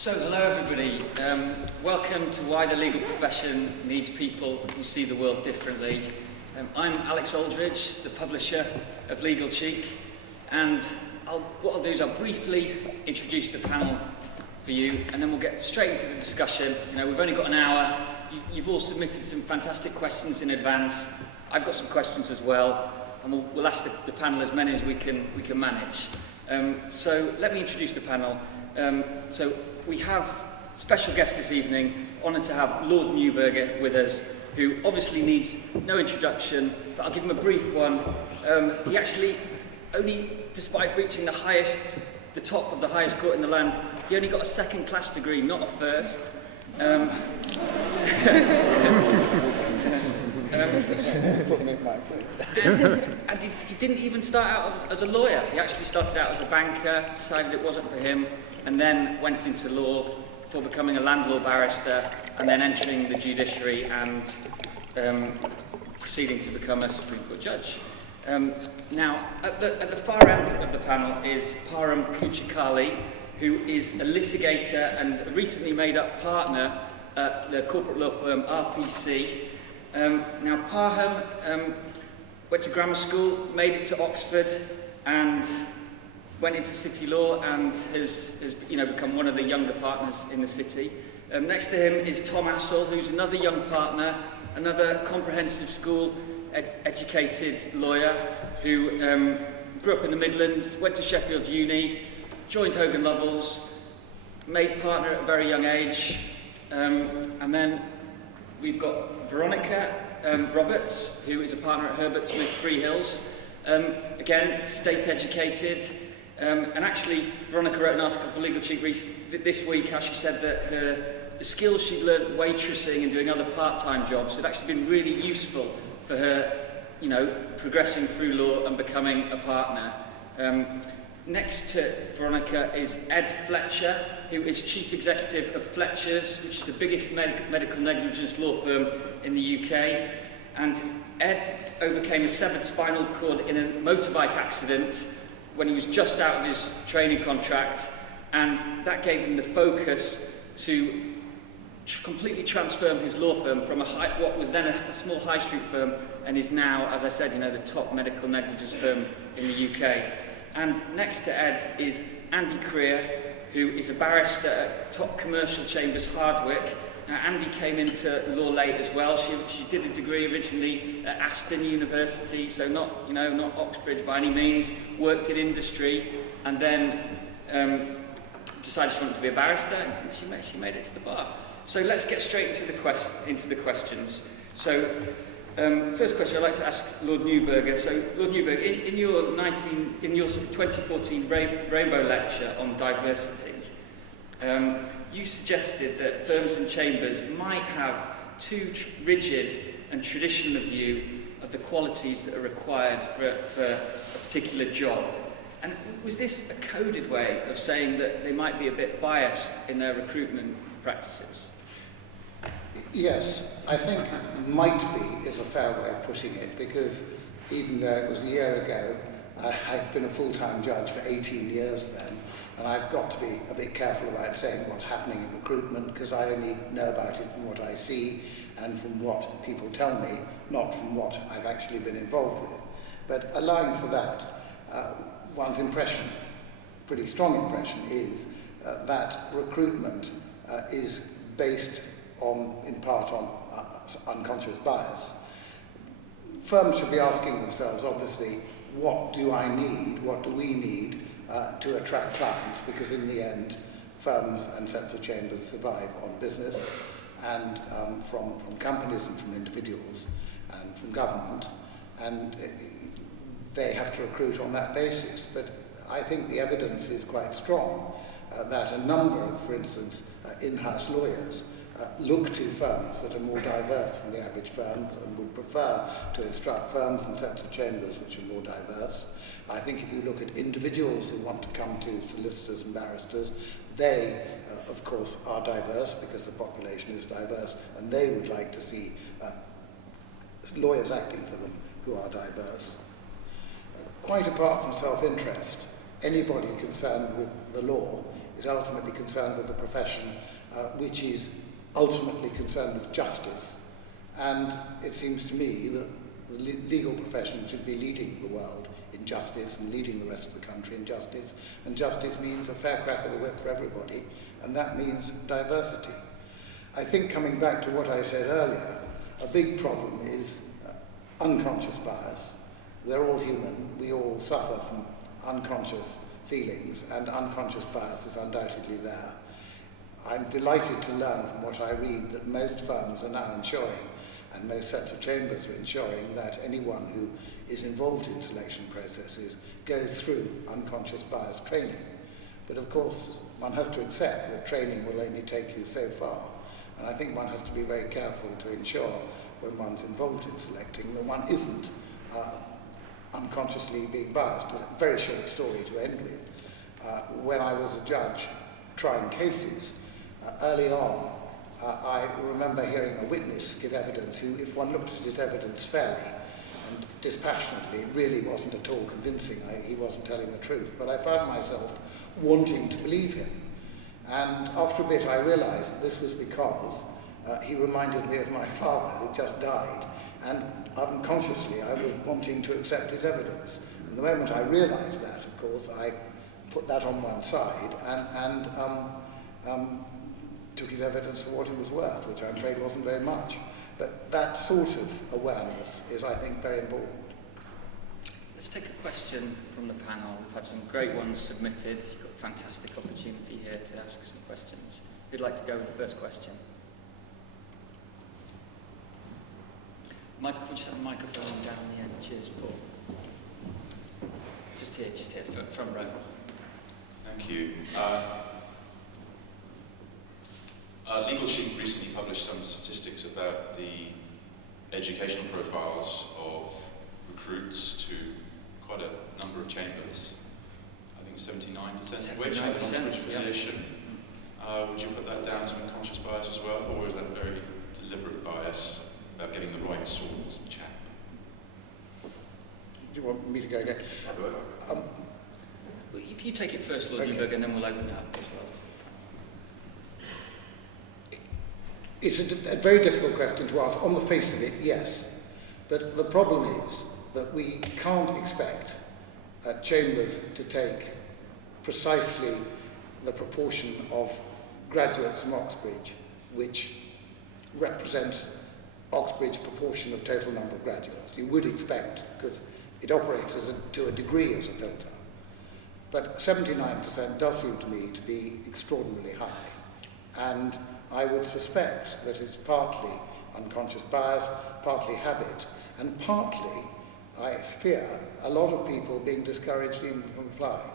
So, hello everybody. Welcome to Why the Legal Profession Needs People Who See the World Differently. I'm Alex Aldridge, the publisher of Legal Cheek, and what I'll do is I'll briefly introduce the panel for you, and then we'll get straight into the discussion. We've only got an hour. You've all submitted some fantastic questions in advance. I've got some questions as well, and we'll ask the panel as many as we can manage. So let me introduce the panel. So we have a special guest this evening, honoured to have Lord Neuberger with us, who obviously needs no introduction, but I'll give him a brief one. He actually only, despite reaching the top of the highest court in the land, he only got a second-class degree, not a first. And he didn't even start out as a lawyer. He actually started out as a banker, decided it wasn't for him, and then went into law before becoming a land law barrister, and then entering the judiciary and proceeding to become a Supreme Court judge. Now, at the far end of the panel is Parham Kuchikali, who is a litigator and a recently made up partner at the corporate law firm RPC. Now, Parham went to grammar school, made it to Oxford, and went into city law, and has become one of the younger partners in the city. Next to him is Tom Assel, who's another young partner, another comprehensive school educated lawyer who grew up in the Midlands, went to Sheffield Uni, joined Hogan Lovells, made partner at a very young age, and then we've got Veronica Roberts, who is a partner at Herbert Smith Freehills, again, state educated, and actually Veronica wrote an article for Legal Cheek this week how she said that the skills she'd learned waitressing and doing other part-time jobs had actually been really useful for her, progressing through law and becoming a partner. Next to Veronica is Ed Fletcher, who is Chief Executive of Fletcher's, which is the biggest medical negligence law firm in the UK. And Ed overcame a severed spinal cord in a motorbike accident when he was just out of his training contract, and that gave him the focus to completely transform his law firm from what was then a small high street firm, and is now, as I said, the top medical negligence firm in the UK. And next to Ed is Andy Creer, who is a barrister at Top Commercial Chambers, Hardwick. Now, Andy came into law late as well. She did a degree originally at Aston University, so not Oxbridge by any means. Worked in industry, and then decided she wanted to be a barrister, and she made it to the bar. So let's get straight into the questions. So, first question I'd like to ask Lord Neuberger. So, Lord Neuberger, in your 2014 Rainbow Lecture on diversity, you suggested that firms and chambers might have too rigid and traditional a view of the qualities that are required for a particular job. And was this a coded way of saying that they might be a bit biased in their recruitment practices? Yes, I think might be is a fair way of putting it, because even though it was a year ago, I'd been a full-time judge for 18 years then, and I've got to be a bit careful about saying what's happening in recruitment, because I only know about it from what I see and from what people tell me, not from what I've actually been involved with. But allowing for that, one's impression, pretty strong impression, is that recruitment is based in part on unconscious bias. Firms should be asking themselves, obviously, what do I need, what do we need to attract clients, because in the end, firms and sets of chambers survive on business and from companies and from individuals and from government, and they have to recruit on that basis. But I think the evidence is quite strong that a number of, for instance, in-house lawyers look to firms that are more diverse than the average firm and would prefer to instruct firms and sets of chambers which are more diverse. I think if you look at individuals who want to come to solicitors and barristers, they, of course, are diverse because the population is diverse, and they would like to see lawyers acting for them who are diverse. Quite apart from self-interest, anybody concerned with the law is ultimately concerned with the profession, which is ultimately concerned with justice. And it seems to me that the legal profession should be leading the world in justice and leading the rest of the country in justice. And justice means a fair crack of the whip for everybody, and that means diversity. I think, coming back to what I said earlier, a big problem is unconscious bias. We're all human, we all suffer from unconscious feelings, and unconscious bias is undoubtedly there. I'm delighted to learn from what I read that most firms are now ensuring, and most sets of chambers are ensuring, that anyone who is involved in selection processes goes through unconscious bias training. But of course, one has to accept that training will only take you so far. And I think one has to be very careful to ensure, when one's involved in selecting, that one isn't unconsciously being biased. A very short story to end with. When I was a judge trying cases, early on, I remember hearing a witness give evidence who, if one looked at his evidence fairly and dispassionately, really wasn't at all convincing. He wasn't telling the truth. But I found myself wanting to believe him. And after a bit I realized that this was because he reminded me of my father, who just died, and unconsciously I was wanting to accept his evidence. And the moment I realized that, of course, I put that on one side and took his evidence for what it was worth, which I'm afraid wasn't very much. But that sort of awareness is, I think, very important. Let's take a question from the panel. We've had some great ones submitted. You've got a fantastic opportunity here to ask some questions. Who'd like to go with the first question? Michael, could you have a microphone down the end? Cheers, Paul. Just here, front row. Thank you. Legal Sheet recently published some statistics about the educational profiles of recruits to quite a number of chambers. I think 79% of which have an Oxbridge affiliation. Would you put that down to unconscious bias as well, or is that very deliberate bias about getting the right sort of chap? Do you want me to go again? If you take it first, Lord Neuberger, and then we'll open it up as well. It's a very difficult question to answer. On the face of it, yes. But the problem is that we can't expect chambers to take precisely the proportion of graduates from Oxbridge, which represents Oxbridge's proportion of total number of graduates. You would expect, because it operates to a degree as a filter. But 79% does seem to me to be extraordinarily high. And I would suspect that it's partly unconscious bias, partly habit, and partly, I fear, a lot of people being discouraged even from applying.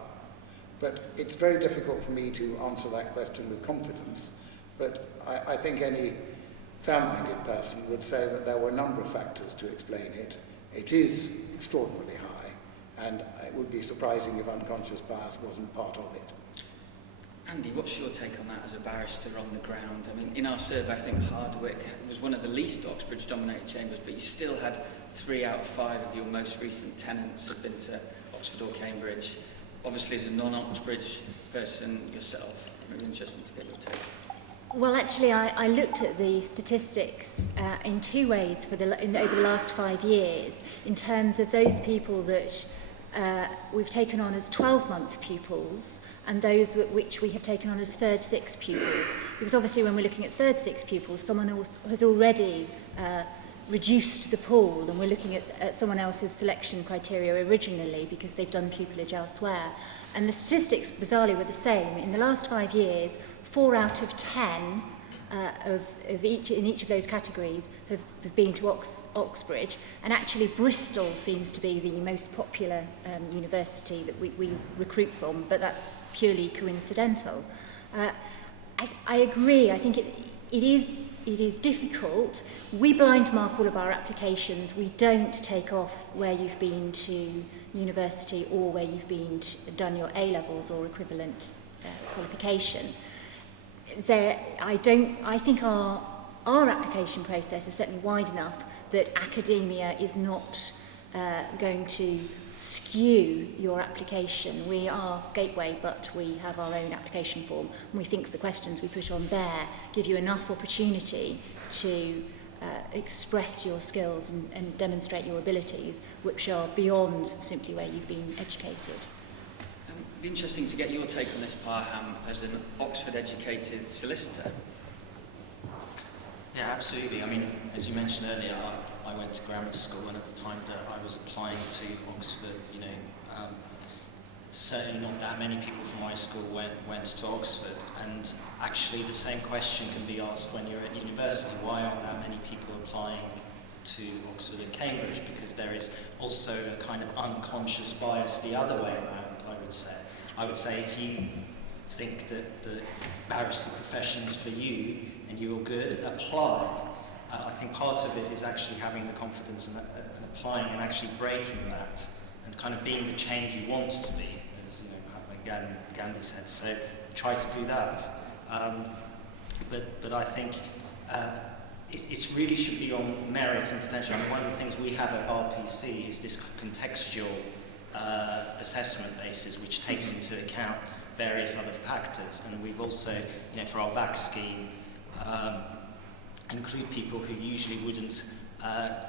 But it's very difficult for me to answer that question with confidence. But I think any fair-minded person would say that there were a number of factors to explain it. It is extraordinarily high, and it would be surprising if unconscious bias wasn't part of it. Andy, what's your take on that as a barrister on the ground? I mean, in our survey, I think Hardwick was one of the least Oxbridge-dominated chambers, but you still had 3 out of 5 of your most recent tenants have been to Oxford or Cambridge. Obviously, as a non-Oxbridge person yourself, I'm really interested to get your take. Well, actually, I looked at the statistics in 2 ways over the last 5 years, in terms of those people that we've taken on as 12-month pupils, and those which we have taken on as third six pupils. Because obviously when we're looking at third six pupils, someone else has already reduced the pool, and we're looking at someone else's selection criteria originally because they've done pupillage elsewhere. And the statistics, bizarrely, were the same. In the last 5 years, 4 out of 10 in each of those categories have been to Oxbridge, and actually Bristol seems to be the most popular university that we recruit from, but that's purely coincidental. I agree. I think it is difficult. We blind mark all of our applications. We don't take off where you've been to university or where you've done your A-levels or equivalent qualification. I think our application process is certainly wide enough that academia is not going to skew your application. We are Gateway, but we have our own application form, and we think the questions we put on there give you enough opportunity to express your skills and demonstrate your abilities, which are beyond simply where you've been educated. It'd be interesting to get your take on this, Parham, as an Oxford-educated solicitor. Yeah, absolutely. I mean, as you mentioned earlier, I went to grammar school, and at the time that I was applying to Oxford, certainly not that many people from my school went to Oxford. And actually, the same question can be asked when you're at university. Why aren't that many people applying to Oxford and Cambridge? Because there is also a kind of unconscious bias the other way around, I would say. I would say if you think that the barrister profession is for you and you're good, apply. I think part of it is actually having the confidence and applying and actually breaking that and kind of being the change you want to be, as Gandhi said. So try to do that. But I think it really should be on merit and potential. I mean, one of the things we have at RPC is this contextual assessment basis, which takes into account various other factors. And we've also, for our VAC scheme, include people who usually wouldn't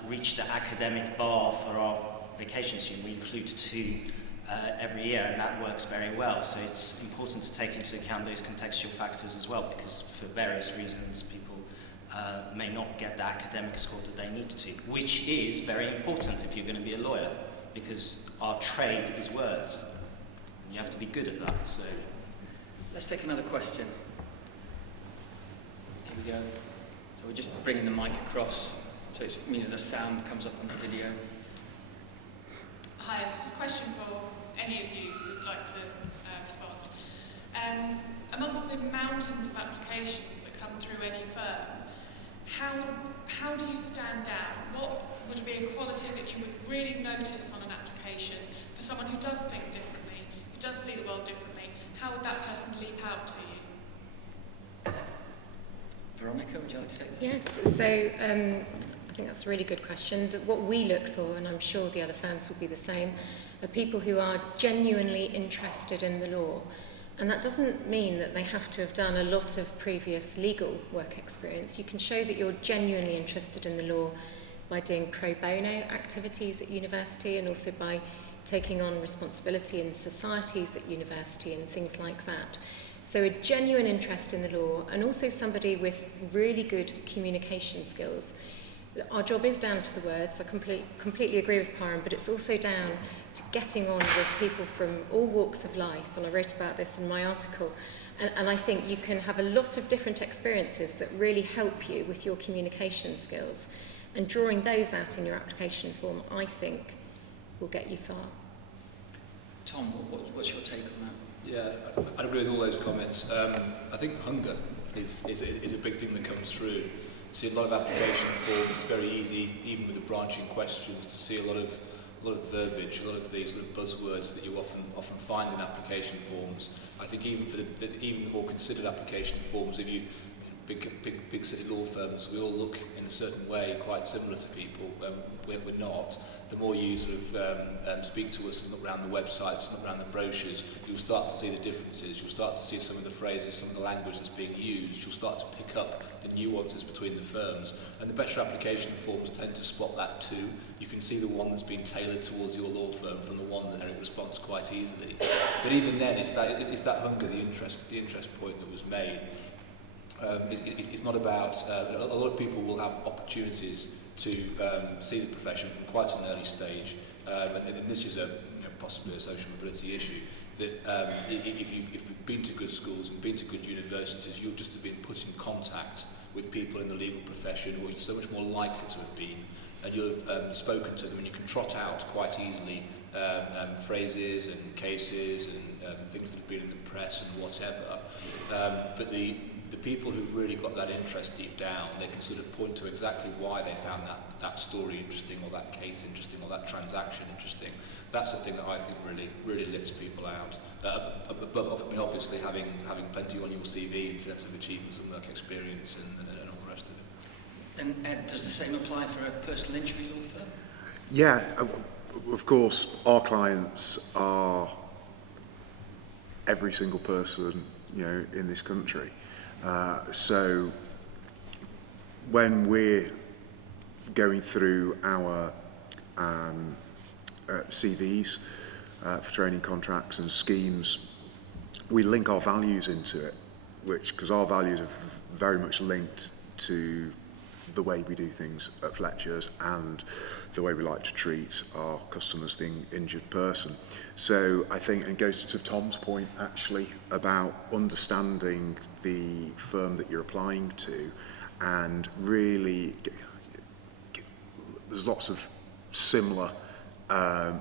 reach the academic bar for our vacation student. We include 2 every year, and that works very well. So it's important to take into account those contextual factors as well, because for various reasons people may not get the academic score that they need to, which is very important if you're going to be a lawyer, because our trade is words, and you have to be good at that. So Let's take another question. Here we go. So we're just bringing the mic across, so it means the sound comes up on the video. Hi, this is a question for any of you who would like to respond. Amongst the mountains of applications that come through any firm, how do you stand out? What would be a quality that you would really notice on an application for someone who does think differently, who does see the world differently? How would that person leap out to you? Veronica, would you like to take this? Yes, so I think that's a really good question. What we look for, and I'm sure the other firms will be the same, are people who are genuinely interested in the law. And that doesn't mean that they have to have done a lot of previous legal work experience. You can show that you're genuinely interested in the law by doing pro bono activities at university, and also by taking on responsibility in societies at university and things like that. So a genuine interest in the law, and also somebody with really good communication skills. Our job is down to the words. I completely agree with Parham, but it's also down to getting on with people from all walks of life, and I wrote about this in my article. And I think you can have a lot of different experiences that really help you with your communication skills. And drawing those out in your application form, I think, will get you far. Tom, what's your take on that? Yeah, I agree with all those comments. I think hunger is a big thing that comes through. See a lot of application forms. It's very easy, even with the branching questions, to see a lot of verbiage, a lot of these sort of buzzwords that you often find in application forms. I think even for the more considered application forms, if you big city law firms, we all look in a certain way, quite similar to people. We're not. The more you sort of speak to us and look around the websites, look around the brochures, you'll start to see the differences. You'll start to see some of the phrases, some of the language that's being used. You'll start to pick up the nuances between the firms. And the better application forms tend to spot that too. You can see the one that's been tailored towards your law firm from the one that it responds quite easily. But even then, it's that hunger, the interest point that was made. It's not about, a lot of people will have opportunities to see the profession from quite an early stage, and this is possibly a social mobility issue, that if you've been to good schools and been to good universities, you'll just have been put in contact with people in the legal profession, or you're so much more likely to have been, and you'll have spoken to them, and you can trot out quite easily phrases and cases and things that have been in the press and whatever, but the people who've really got that interest deep down, they can sort of point to exactly why they found that story interesting, or that case interesting, or that transaction interesting. That's the thing that I think really lifts people out. Above, obviously having plenty on your CV in terms of achievements and work experience and all the rest of it. And Ed, does the same apply for a personal injury law firm? Yeah, of course, our clients are every single person, in this country. So when we're going through our CVs for training contracts and schemes, we link our values into it, because our values are very much linked to the way we do things at Fletcher's and the way we like to treat our customers, the injured person. So I think, and it goes to Tom's point actually about understanding the firm that you're applying to, and really there's lots of similar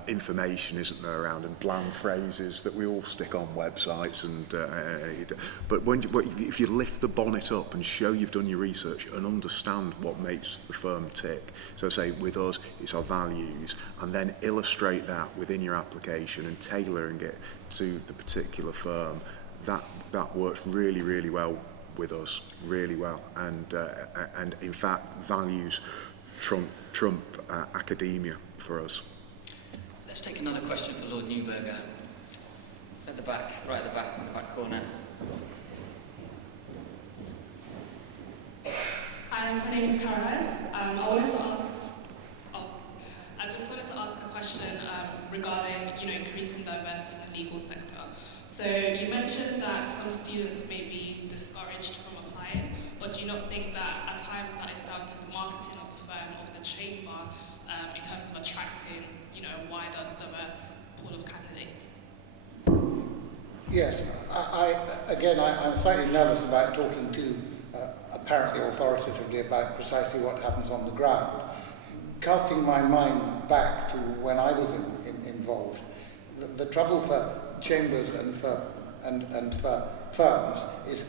information, isn't there, around, and bland phrases that we all stick on websites, but if you lift the bonnet up and show you've done your research and understand what makes the firm tick, so say with us it's our values, and then illustrate that within your application and tailoring it to the particular firm, that works really, really well with us, really well, and in fact values trump academia for us. Let's take another question for Lord Neuberger. At the back, right at the back, in the back corner. Hi, my name is Caroline. I just wanted to ask a question regarding, increasing diversity in the legal sector. So you mentioned that some students may be discouraged from applying, but do you not think that at times that is down to the marketing of the firm, of the chamber, in terms of attracting, a wider, diverse pool of candidates? Yes, I'm slightly nervous about talking too apparently authoritatively about precisely what happens on the ground. Casting my mind back to when I was involved, the trouble for chambers and for firms is,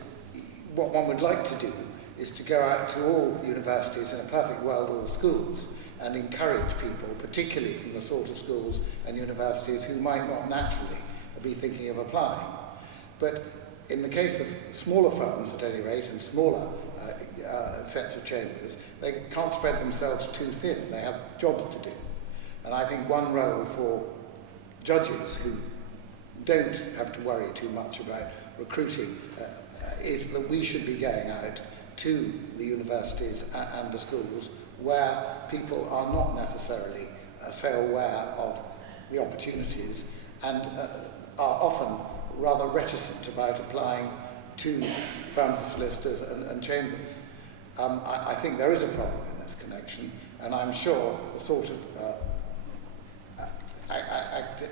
what one would like to do is to go out to all universities, in a perfect world, all schools, and encourage people, particularly from the sort of schools and universities who might not naturally be thinking of applying. But in the case of smaller firms, at any rate, and smaller sets of chambers, they can't spread themselves too thin. They have jobs to do. And I think one role for judges who don't have to worry too much about recruiting is that we should be going out to the universities and the schools where people are not necessarily so aware of the opportunities and are often rather reticent about applying to firms of solicitors and chambers. I think there is a problem in this connection, and I'm sure the sort of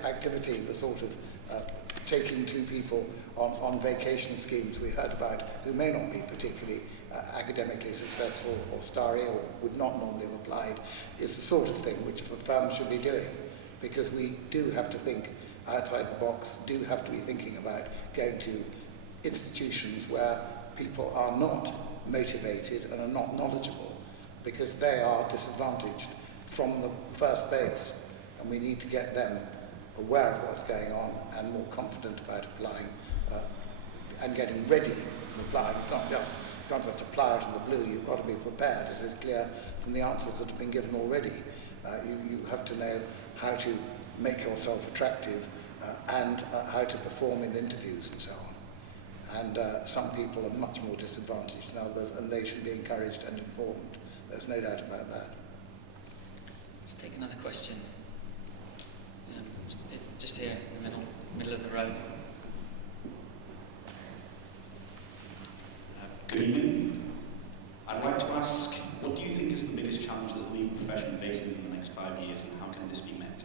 activity, the sort of taking two people on vacation schemes we heard about, who may not be particularly academically successful or starry or would not normally have applied, is the sort of thing which firms should be doing, because we do have to think outside the box, do have to be thinking about going to institutions where people are not motivated and are not knowledgeable, because they are disadvantaged from the first base, and we need to get them aware of what's going on and more confident about applying and getting ready to apply. You can't just apply out of the blue. You've got to be prepared, as is clear from the answers that have been given already. You have to know how to make yourself attractive and how to perform in interviews and so on. And some people are much more disadvantaged than others, and they should be encouraged and informed. There's no doubt about that. Let's take another question. Just here in the middle of the row. Good evening. I'd like to ask, what do you think is the biggest challenge that the legal profession faces in the next 5 years, and how can this be met?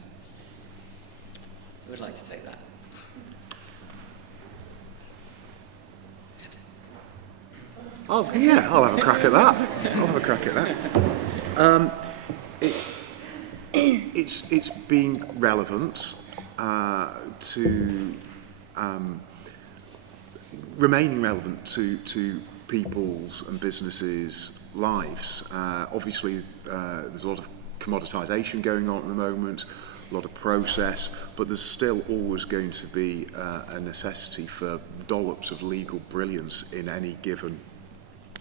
Who would like to take that? Oh, yeah, I'll have a crack at that. It's being relevant to remaining relevant to people's and businesses' lives. Obviously, there's a lot of commoditisation going on at the moment, a lot of process, but there's still always going to be a necessity for dollops of legal brilliance in any given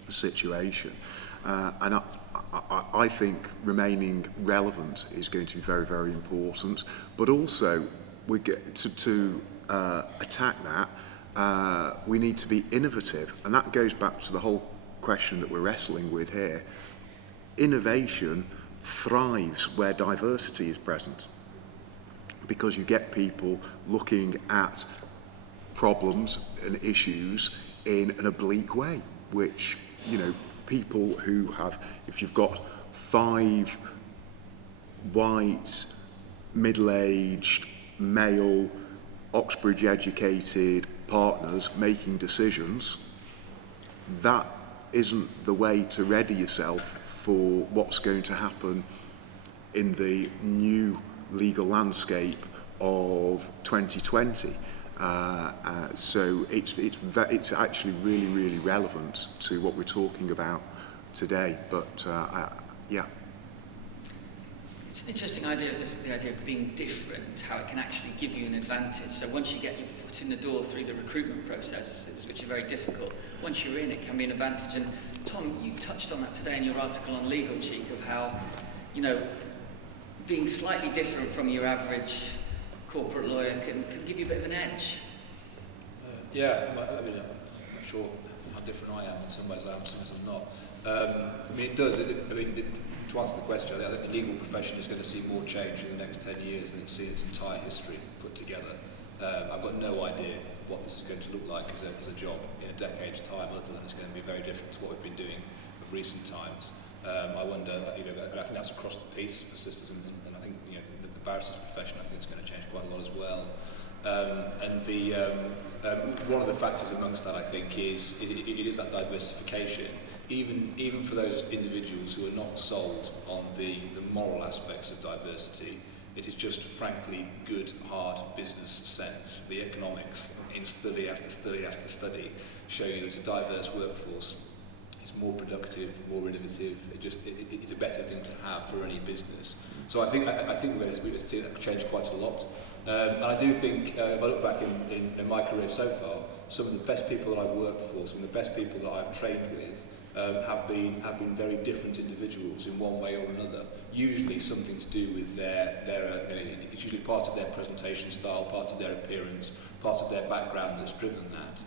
situation. And I think remaining relevant is going to be very, very important. But also, we get to attack that, we need to be innovative. And that goes back to the whole question that we're wrestling with here. Innovation thrives where diversity is present, because you get people looking at problems and issues in an oblique way, which, you know, people who have, if you've got 5 white, middle-aged, male, Oxbridge educated partners making decisions, that isn't the way to ready yourself for what's going to happen in the new legal landscape of 2020. So it's actually really, really relevant to what we're talking about today. But yeah. It's an interesting idea, the idea of being different, how it can actually give you an advantage. So once you get your foot in the door through the recruitment processes, which are very difficult, once you're in, it can be an advantage. And Tom, you touched on that today in your article on Legal Cheek, of how, you know, being slightly different from your average corporate lawyer can give you a bit of an edge. Yeah, I mean, I'm not sure how different I am. In some ways I am, some ways I'm not. I mean, it does. To answer the question, I think the legal profession is going to see more change in the next 10 years than it's seen its entire history put together. I've got no idea what this is going to look like as a job in a decade's time, other than it's going to be very different to what we've been doing of recent times. I wonder, you know, and I think that's across the piece for solicitors, and I think, you know, the barrister's profession, I think, is going to change quite a lot as well. And one of the factors amongst that, I think, is it is that diversification. Even for those individuals who are not sold on the moral aspects of diversity, it is just frankly good, hard business sense. The economics in study after study after study show you that a diverse workforce is more productive, more innovative. It's a better thing to have for any business. So I think we're going to see that change quite a lot. And I do think, if I look back in my career so far, some of the best people that I've worked for, some of the best people that I've trained with, have been very different individuals in one way or another. Usually something to do with it's usually part of their presentation style, part of their appearance, part of their background that's driven that.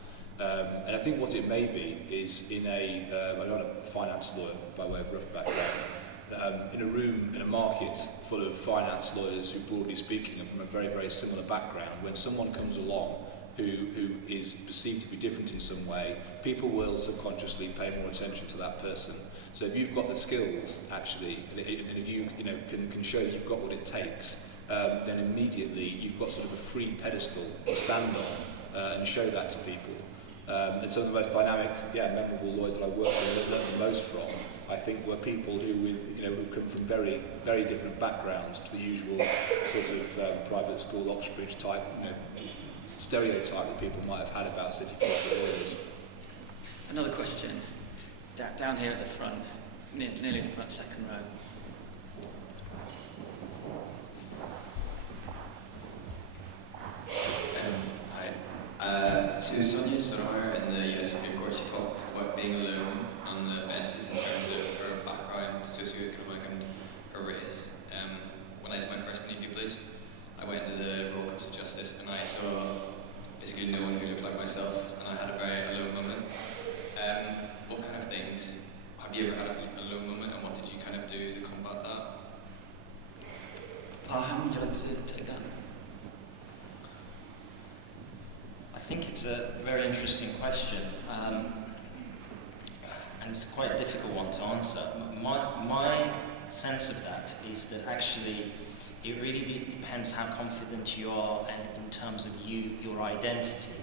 And I think what it may be is I'm not a finance lawyer by way of rough background, in a room, in a market full of finance lawyers who, broadly speaking, are from a very, very similar background, when someone comes along who is perceived to be different in some way, people will subconsciously pay more attention to that person. So if you've got the skills, actually, and if you can show you've got what it takes, then immediately you've got sort of a free pedestal to stand on and show that to people. And some of the most dynamic, memorable lawyers that I worked with and learned the most from, I think, were people who've come from very, very different backgrounds to the usual sort of private school Oxbridge type, stereotype that people might have had about city corporate lawyers. Another question, down here at the front, nearly the front, second row. Hi. So Sonia Sotomayor in the US Supreme Court, she talked about being alone on the benches in terms of her background, socioeconomic, and her race. When I did my first mini pupillage, I went into the Royal Court of Justice and I saw basically no one who looked like myself, and I had a very alone moment. What kind of things, have you ever had a alone moment, and what did you kind of do to combat that? How would you like to take that? I think it's a very interesting question, and it's quite a difficult one to answer. My sense of that is that actually it really depends how confident you are in terms of your identity.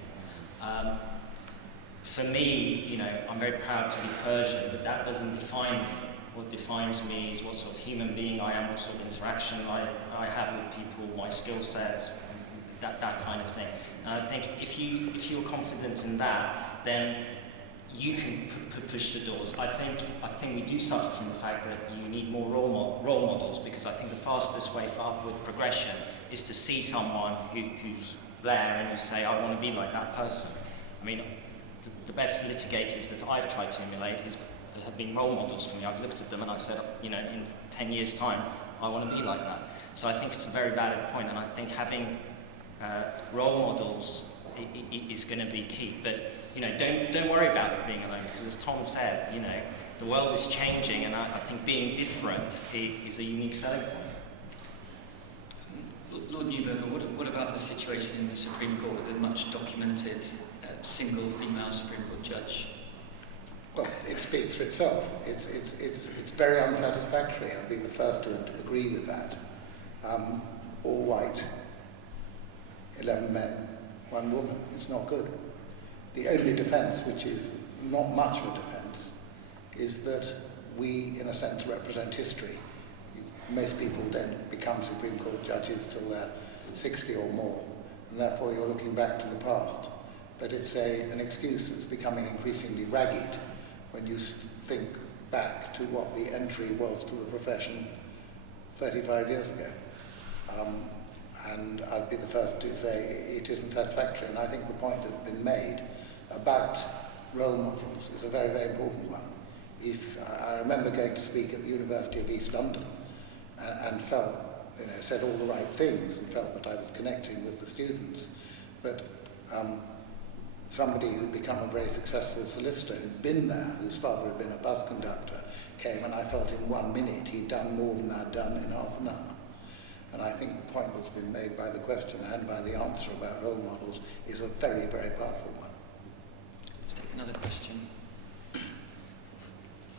For me, I'm very proud to be Persian, but that doesn't define me. What defines me is what sort of human being I am, what sort of interaction I have with people, my skill sets, that kind of thing. And I think if you're confident in that, then you can push the doors. I think we do suffer from the fact that you need more role models, because I think the fastest way for upward progression is to see someone who's there and you say, I want to be like that person. I mean, the best litigators that I've tried to emulate is have been role models for me. I've looked at them and I said, you know, in 10 years' time, I want to be like that. So I think it's a very valid point, and I think having role models is going to be key. But you know, don't worry about being alone, because as Tom said, you know, the world is changing, and I think being different is a unique selling point. Lord Neuberger, what about the situation in the Supreme Court with a much documented single female Supreme Court judge? Well, it speaks for itself. It's very unsatisfactory. I'd be the first to agree with that. All white, 11 men, 1 woman. It's not good. The only defence, which is not much of a defence, is that we, in a sense, represent history. Most people don't become Supreme Court judges till they're 60 or more, and therefore you're looking back to the past. But it's an excuse that's becoming increasingly ragged when you think back to what the entry was to the profession 35 years ago. And I'd be the first to say it isn't satisfactory, and I think the point that's been made about role models is a very, very important one. I remember going to speak at the University of East London and felt, you know, said all the right things and felt that I was connecting with the students, but somebody who'd become a very successful solicitor, who'd been there, whose father had been a bus conductor, came, and I felt in 1 minute he'd done more than I'd done in half an hour. And I think the point that's been made by the question and by the answer about role models is a very, very powerful one. Let's take another question.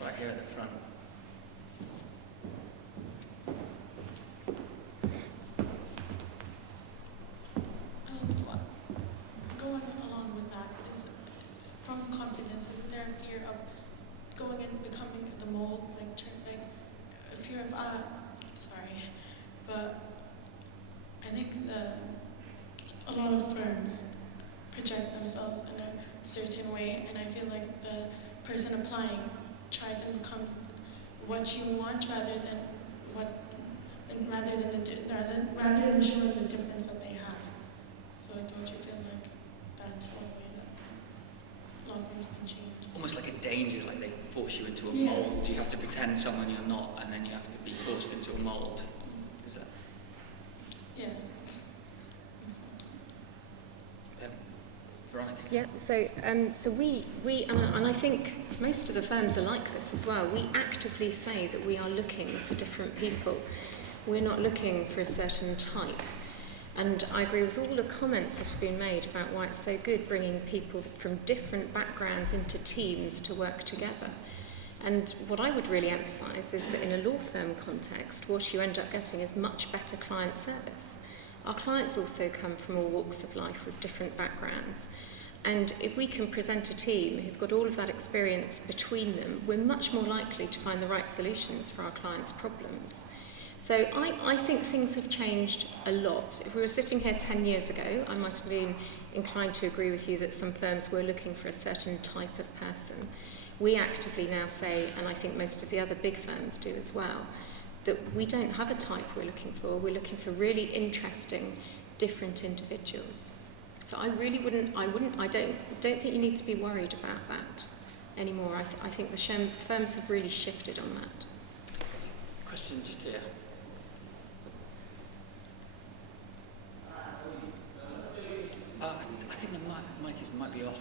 Right here at the front. Going along with that is, from confidence, isn't there a fear of going and becoming the mold, like a fear of, but I think a lot of firms project themselves in a certain way, and I feel like the person applying tries and becomes what you want rather than showing the difference that they have. So don't you feel like that's one way that law firms can change? Almost like a danger, like they force you into a mold. You have to pretend someone you're not, and then you have to be forced into a mold. Is that? Yeah. Veronica. Yeah, so we and I think most of the firms are like this as well. We actively say that we are looking for different people. We're not looking for a certain type. And I agree with all the comments that have been made about why it's so good bringing people from different backgrounds into teams to work together. And what I would really emphasise is that in a law firm context, what you end up getting is much better client service. Our clients also come from all walks of life with different backgrounds. And if we can present a team who've got all of that experience between them, we're much more likely to find the right solutions for our clients' problems. So I think things have changed a lot. If we were sitting here 10 years ago, I might have been inclined to agree with you that some firms were looking for a certain type of person. We actively now say, and I think most of the other big firms do as well, that we don't have a type we're looking for. We're looking for really interesting, different individuals. So I don't think you need to be worried about that anymore. I think the firms have really shifted on that. Question just here. I think the mic might be off.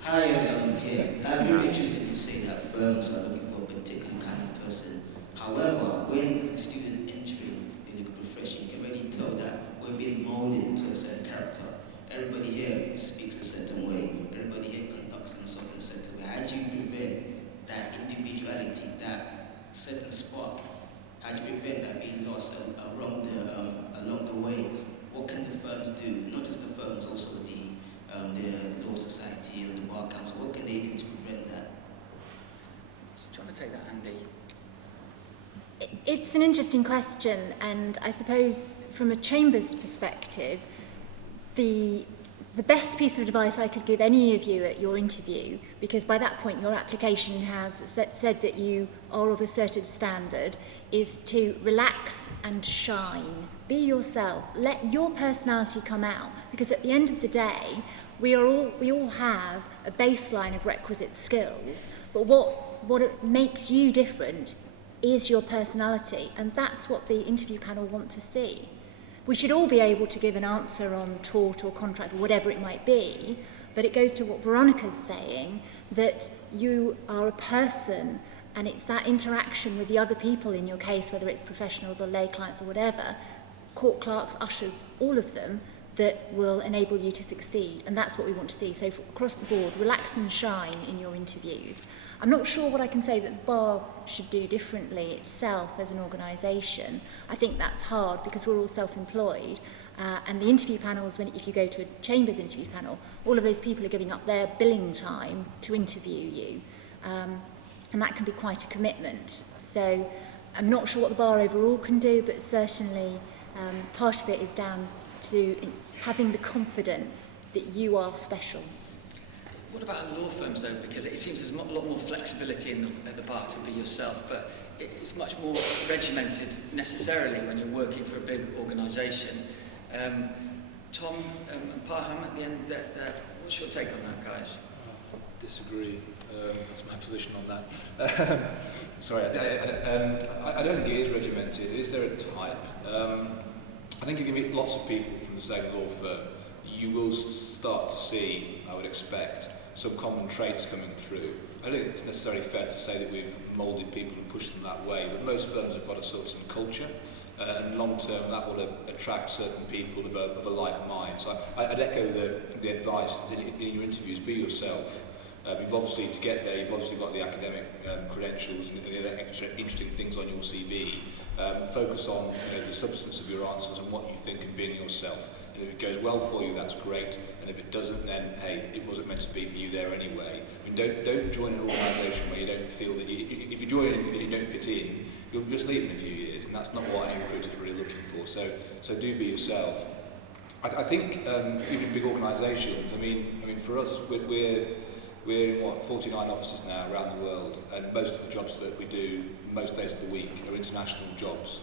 Hi, here. I'm really interested to say that firms are looking for a particular kind of person. However, when as a student entering the legal profession, you can already tell that we're being molded into a certain character. Everybody here speaks a certain way. Everybody here conducts themselves in a certain way. How do you prevent that individuality, that certain spark? How do you prevent that being lost along the ways? What can the firms do? Not just the firms, also the law society and the bar council. What can they do to prevent that? Do you want to take that, Andy? It's an interesting question, and I suppose from a chamber's perspective, the the best piece of advice I could give any of you at your interview, because by that point your application has said that you are of a certain standard, is to relax and shine. Be yourself. Let your personality come out, because at the end of the day, we all have a baseline of requisite skills, but what it makes you different is your personality, and that's what the interview panel want to see. We should all be able to give an answer on tort or contract or whatever it might be, but it goes to what Veronica's saying, that you are a person, and it's that interaction with the other people in your case, whether it's professionals or lay clients or whatever, court clerks, ushers, all of them, that will enable you to succeed, and that's what we want to see. So across the board, relax and shine in your interviews. I'm not sure what I can say that the bar should do differently itself as an organisation. I think that's hard because we're all self-employed, and the interview panels, if you go to a Chambers interview panel, all of those people are giving up their billing time to interview you, and that can be quite a commitment. So I'm not sure what the bar overall can do, but certainly part of it is down to having the confidence that you are special. What about law firms though? Because it seems there's a lot more flexibility at the bar to be yourself, but it's much more regimented necessarily when you're working for a big organisation. Tom and Parham at the end, what's your take on that, guys? Disagree. That's my position on that. Sorry, I don't think it is regimented. Is there a type? I think if you meet lots of people from the same law firm, you will start to see, I would expect, some common traits coming through. I don't think it's necessarily fair to say that we've moulded people and pushed them that way, but most firms have got a certain culture, and long term that will attract certain people of a like mind. So I'd echo the advice that in your interviews, be yourself. You've obviously, to get there, you've obviously got the academic credentials and the other extra interesting things on your CV. Focus on the substance of your answers and what you think and being yourself. And if it goes well for you, that's great. And if it doesn't, then hey, it wasn't meant to be for you there anyway. I mean, don't join an organisation where you don't feel that if you join and you don't fit in, you'll just leave in a few years, and that's not what any recruiter is really looking for. So do be yourself. I think even big organisations. I mean, for us, we're in 49 offices now around the world, and most of the jobs that we do most days of the week are international jobs.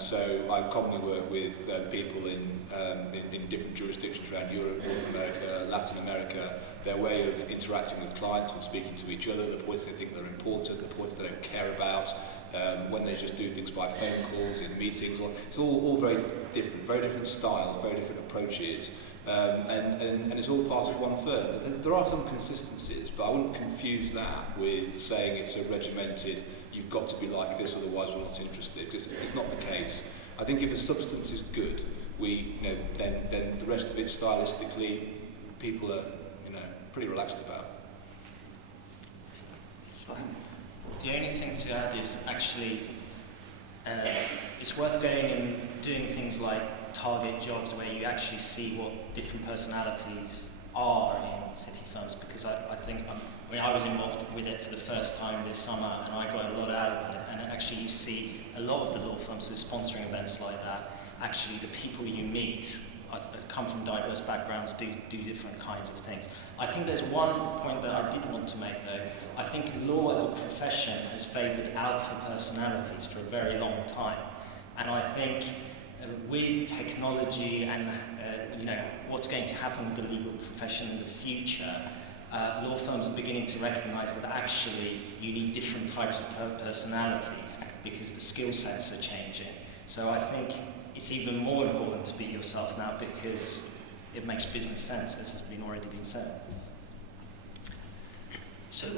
So I commonly work with people in different jurisdictions around Europe, North America, Latin America. Their way of interacting with clients and speaking to each other, the points they think are important, the points they don't care about, when they just do things by phone calls, in meetings. It's all very different styles, very different approaches. And it's all part of one firm. There are some consistencies, but I wouldn't confuse that with saying it's a regimented, you've got to be like this, otherwise we're not interested, because it's not the case. I think if the substance is good, then the rest of it stylistically, people are pretty relaxed about. The only thing to add is actually it's worth going and doing things like target jobs where you actually see what different personalities are in city firms, because I think I was involved with it for the first time this summer, and I got a lot out of it. And actually you see a lot of the law firms who are sponsoring events like that, actually the people you meet come from diverse backgrounds, do different kinds of things. I think there's one point that I did want to make though. I think law as a profession has favoured alpha personalities for a very long time. And I think with technology and what's going to happen with the legal profession in the future, law firms are beginning to recognise that actually you need different types of personalities because the skill sets are changing. So I think it's even more important to be yourself now because it makes business sense, as has already been said. So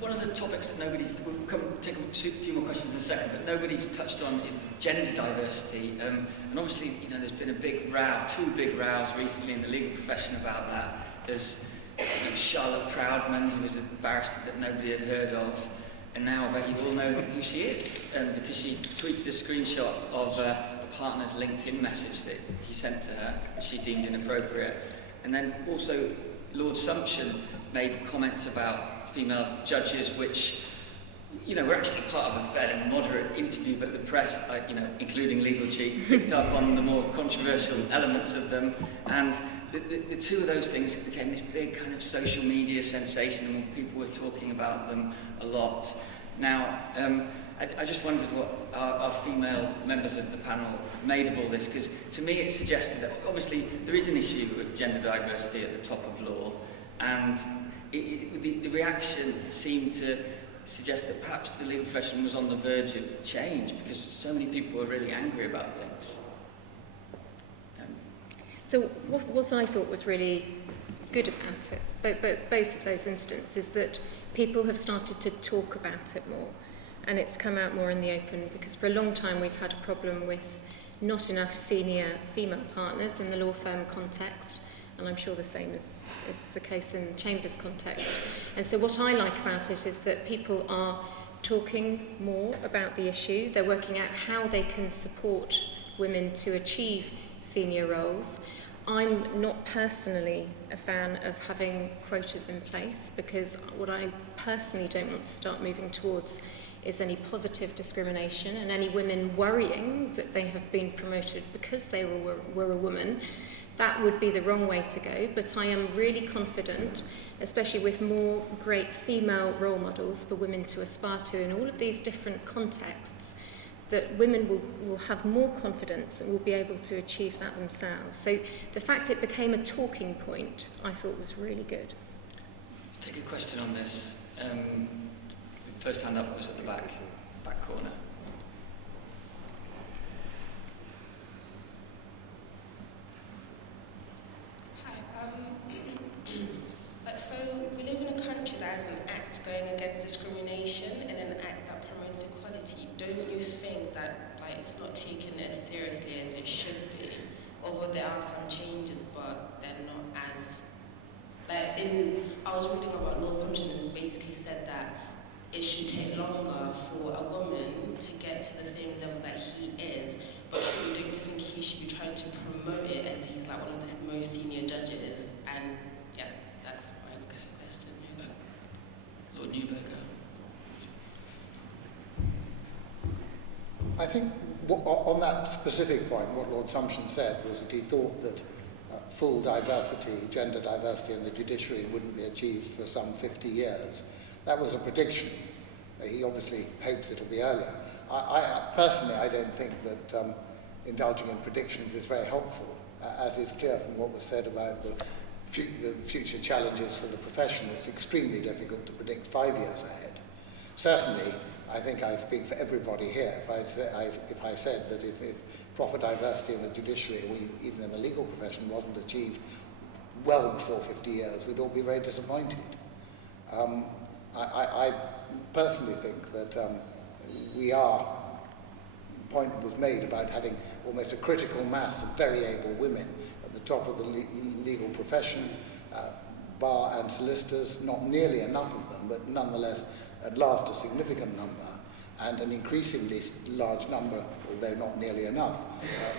one of the topics that we'll take a few more questions in a second, but nobody's touched on is gender diversity. And obviously, there's been a big row, two big rows recently in the legal profession about that. There's Charlotte Proudman, who was a barrister that nobody had heard of, and now I bet you all know who she is, because she tweeted a screenshot of a partner's LinkedIn message that he sent to her, which she deemed inappropriate. And then also Lord Sumption made comments about female judges, which, were actually part of a fairly moderate interview, but the press, including Legal Cheek, picked up on the more controversial elements of them. And the two of those things became this big kind of social media sensation, and people were talking about them a lot. Now, I just wondered what our female members of the panel made of all this, because to me it suggested that obviously there is an issue of gender diversity at the top of law, and the reaction seemed to suggest that perhaps the legal profession was on the verge of change, because so many people were really angry about things. So what I thought was really good about it, both of those instances, is that people have started to talk about it more, and it's come out more in the open, because for a long time we've had a problem with not enough senior female partners in the law firm context, and I'm sure the same is the case in Chambers context. And so what I like about it is that people are talking more about the issue, they're working out how they can support women to achieve senior roles. I'm not personally a fan of having quotas in place, because what I personally don't want to start moving towards is any positive discrimination, and any women worrying that they have been promoted because they were a woman. That would be the wrong way to go, but I am really confident, especially with more great female role models for women to aspire to in all of these different contexts, that women will have more confidence and will be able to achieve that themselves. So the fact it became a talking point, I thought was really good. Take a question on this. The first hand up was at the back corner. So we live in a country that has an act going against discrimination and an act that promotes equality. Don't you think that it's not taken as seriously as it should be? Although there are some changes, but they're not as I was reading about law assumption, and basically said that it should take longer for a woman to get to the same level that he is. But surely don't you think he should be trying to promote it, as he's like one of the most senior judges? And yeah, that's my question. Lord Neuberger. I think on that specific point, what Lord Sumption said was that he thought that full diversity, gender diversity in the judiciary wouldn't be achieved for some 50 years. That was a prediction. He obviously hopes it'll be earlier. Personally, I don't think that indulging in predictions is very helpful, as is clear from what was said about the future challenges for the profession. It's extremely difficult to predict 5 years ahead. Certainly, I think I speak for everybody here if I said that if proper diversity in the judiciary, even in the legal profession, wasn't achieved well before 50 years, we'd all be very disappointed. I personally think that the point that was made about having almost a critical mass of very able women at the top of the legal profession, bar and solicitors, not nearly enough of them, but nonetheless at last a significant number, and an increasingly large number, although not nearly enough,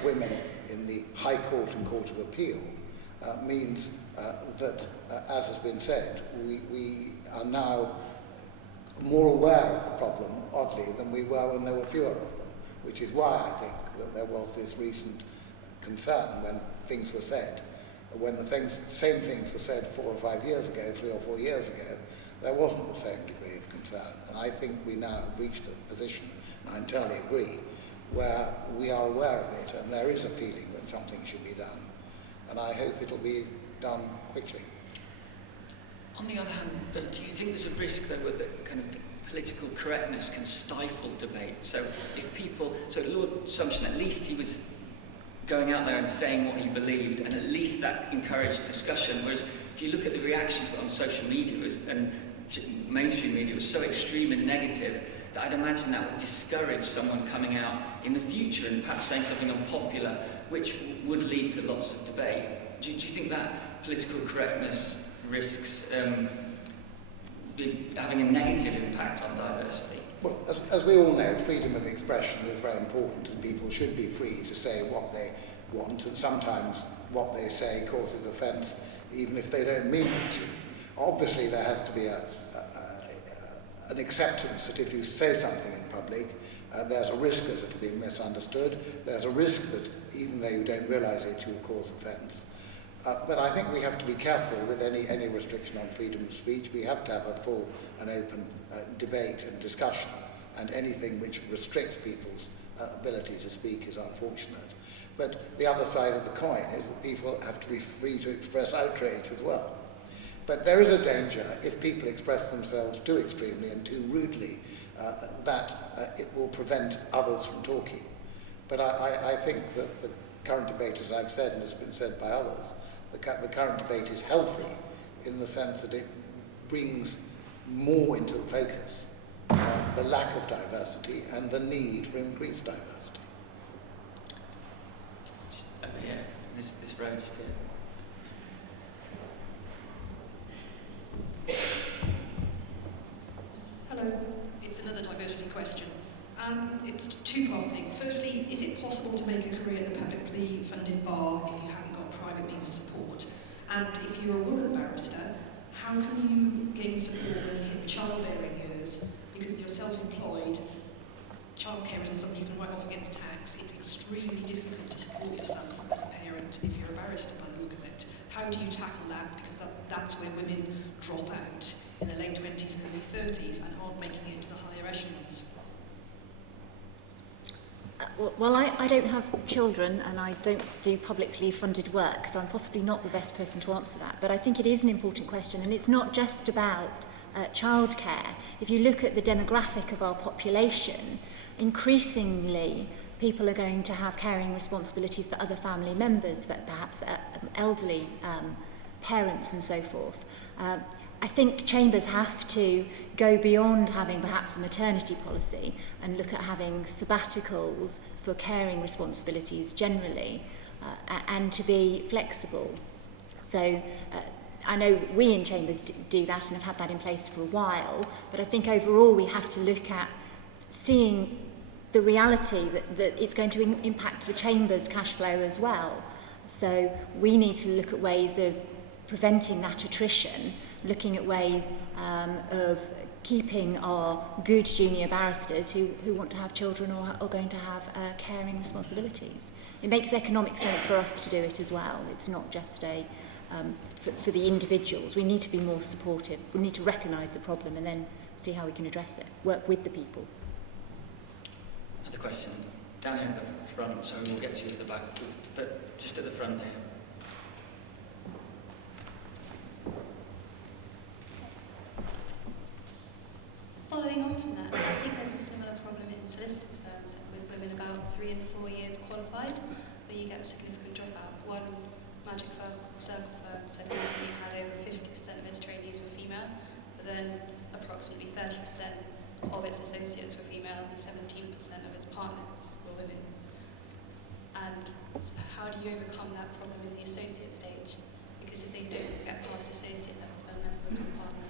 women in the High Court and Court of Appeal, means that, as has been said, we are now more aware of the problem, oddly, than we were when there were fewer of them, which is why I think that there was this recent concern when things were said. When the same things were said 4 or 5 years ago, 3 or 4 years ago, there wasn't the same degree of concern. And I think we now have reached a position, and I entirely agree, where we are aware of it, and there is a feeling that something should be done. And I hope it'll be done quickly. On the other hand, do you think there's a risk, though, that kind of political correctness can stifle debate? So Lord Sumption, at least he was going out there and saying what he believed, and at least that encouraged discussion, whereas if you look at the reaction to it on social media and mainstream media, it was so extreme and negative that I'd imagine that would discourage someone coming out in the future and perhaps saying something unpopular, which would lead to lots of debate. Do you think that political correctness risks having a negative impact on diversity? Well, as we all know, freedom of expression is very important, and people should be free to say what they want, and sometimes what they say causes offence, even if they don't mean it to. Obviously, there has to be an acceptance that if you say something in public, there's a risk that it'll be misunderstood. There's a risk that even though you don't realise it, you'll cause offence. But I think we have to be careful with any restriction on freedom of speech. We have to have a full and open debate and discussion, and anything which restricts people's ability to speak is unfortunate. But the other side of the coin is that people have to be free to express outrage as well. But there is a danger if people express themselves too extremely and too rudely that it will prevent others from talking. But I think that the current debate, as I've said and has been said by others, the current debate is healthy in the sense that it brings more into focus the lack of diversity and the need for increased diversity. Just over here, this row just here. Hello, it's another diversity question. It's a two-part thing. Firstly, is it possible to make a career at the publicly funded bar if you haven't got private means of support? And if you're a woman barrister, how can you gain support when you hit the childbearing years? Because you're self-employed, childcare isn't something you can write off against tax. It's extremely difficult to support yourself as a parent if you're a barrister by the look of it. How do you tackle that? Because that's where women drop out in their late 20s and early 30s and aren't making it to the higher echelons. Well, I don't have children and I don't do publicly funded work, so I'm possibly not the best person to answer that. But I think it is an important question, and it's not just about childcare. If you look at the demographic of our population, increasingly people are going to have caring responsibilities for other family members, for perhaps elderly parents and so forth. I think chambers have to go beyond having perhaps a maternity policy and look at having sabbaticals for caring responsibilities generally, and to be flexible. So I know we in chambers do that and have had that in place for a while, but I think overall we have to look at seeing the reality that it's going to impact the chamber's cash flow as well. So we need to look at ways of preventing that attrition, looking at ways of keeping our good junior barristers who want to have children or are going to have caring responsibilities. It makes economic sense for us to do it as well. It's not just for the individuals. We need to be more supportive. We need to recognise the problem and then see how we can address it, work with the people. Another question. Down here at the front, so we'll get to you at the back, but just at the front there. Following on from that, I think there's a similar problem in solicitors' firms with women about 3 and 4 years qualified, where you get a significant dropout. One magic circle firm said recently it had over 50% of its trainees were female, but then approximately 30% of its associates were female and 17% of its partners were women. And how do you overcome that problem in the associate stage? Because if they don't get past associate level, they'll never become partner.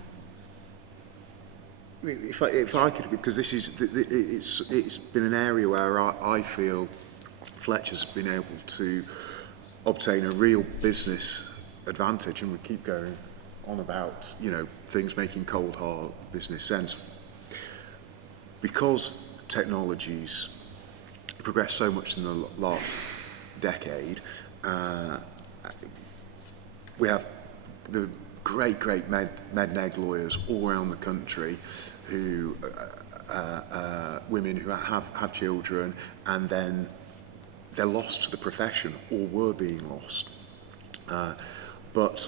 If I could, because it's been an area where I feel Fletcher's been able to obtain a real business advantage, and we keep going on about things making cold hard business sense, because technology's progressed so much in the last decade. We have the great med-neg lawyers all around the country who women who have children and then they're lost to the profession or were being lost. But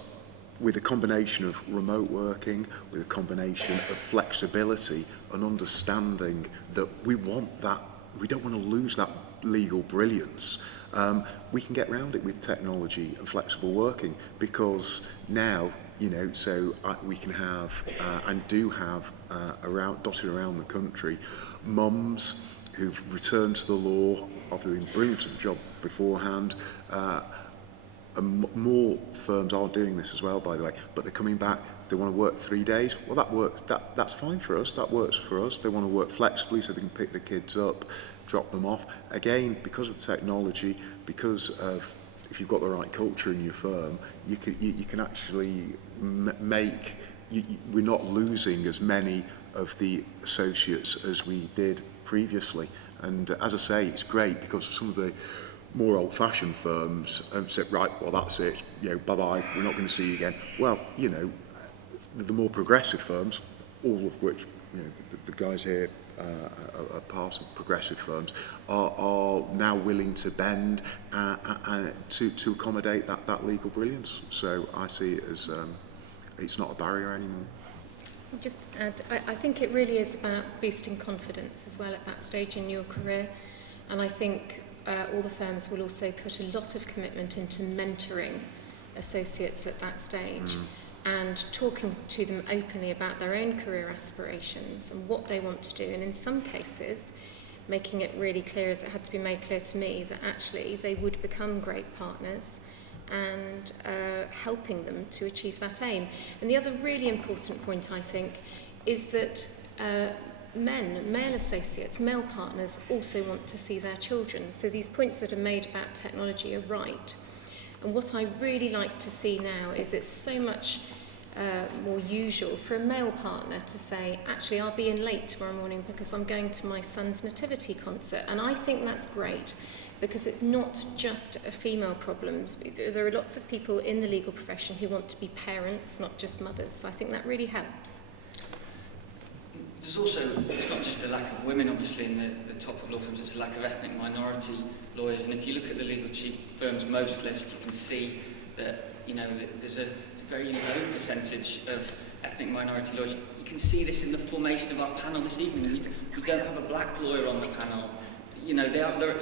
with a combination of remote working, with a combination of flexibility and understanding that we don't want to lose that legal brilliance, we can get around it with technology and flexible working, because now we can have and do have dotted around the country mums who've returned to the law after being brilliant at the job beforehand. And more firms are doing this as well, by the way, but they're coming back. They want to work 3 days. Well, that's fine for us. That works for us. They want to work flexibly so they can pick the kids up, drop them off. Again, because of the technology, because of if you've got the right culture in your firm, you can actually make. We're not losing as many of the associates as we did previously. And as I say, it's great because some of the more old-fashioned firms said, right, well, that's it, you know, bye-bye, we're not going to see you again. Well, you know, the more progressive firms, all of which, you know, the guys here are part of progressive firms, are now willing to bend to accommodate that legal brilliance. So I see it as it's not a barrier anymore. I'll just add, I think it really is about boosting confidence as well at that stage in your career, and I think all the firms will also put a lot of commitment into mentoring associates at that stage and talking to them openly about their own career aspirations and what they want to do, and in some cases making it really clear, as it had to be made clear to me, that actually they would become great partners and helping them to achieve that aim. And the other really important point, I think, is that male associates, male partners also want to see their children. So these points that are made about technology are right. And what I really like to see now is it's so much more usual for a male partner to say, actually, I'll be in late tomorrow morning because I'm going to my son's nativity concert. And I think that's great, because it's not just a female problem. There are lots of people in the legal profession who want to be parents, not just mothers. So I think that really helps. There's also, it's not just a lack of women, obviously, in the top of law firms, it's a lack of ethnic minority lawyers. And if you look at the legal chief firms' most list, you can see that, you know, there's a very low percentage of ethnic minority lawyers. You can see this in the formation of our panel this evening. We don't have a black lawyer on the panel. You know,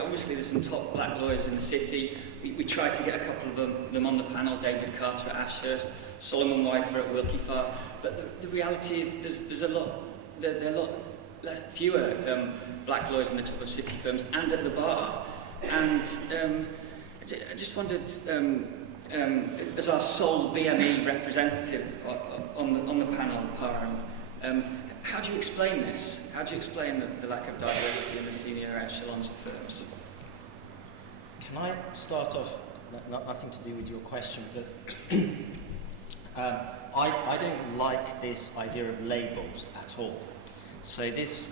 obviously there's some top black lawyers in the city. We tried to get a couple of them on the panel, David Carter at Ashurst, Solomon Weifer at Wilkie Farr. But the reality is there are a lot fewer black lawyers in the top of city firms and at the bar. And I just wondered, as our sole BME representative on the panel, Parham, how do you explain this? How do you explain the lack of diversity in the senior echelons of firms? Can I start off, nothing to do with your question, but I don't like this idea of labels at all. So this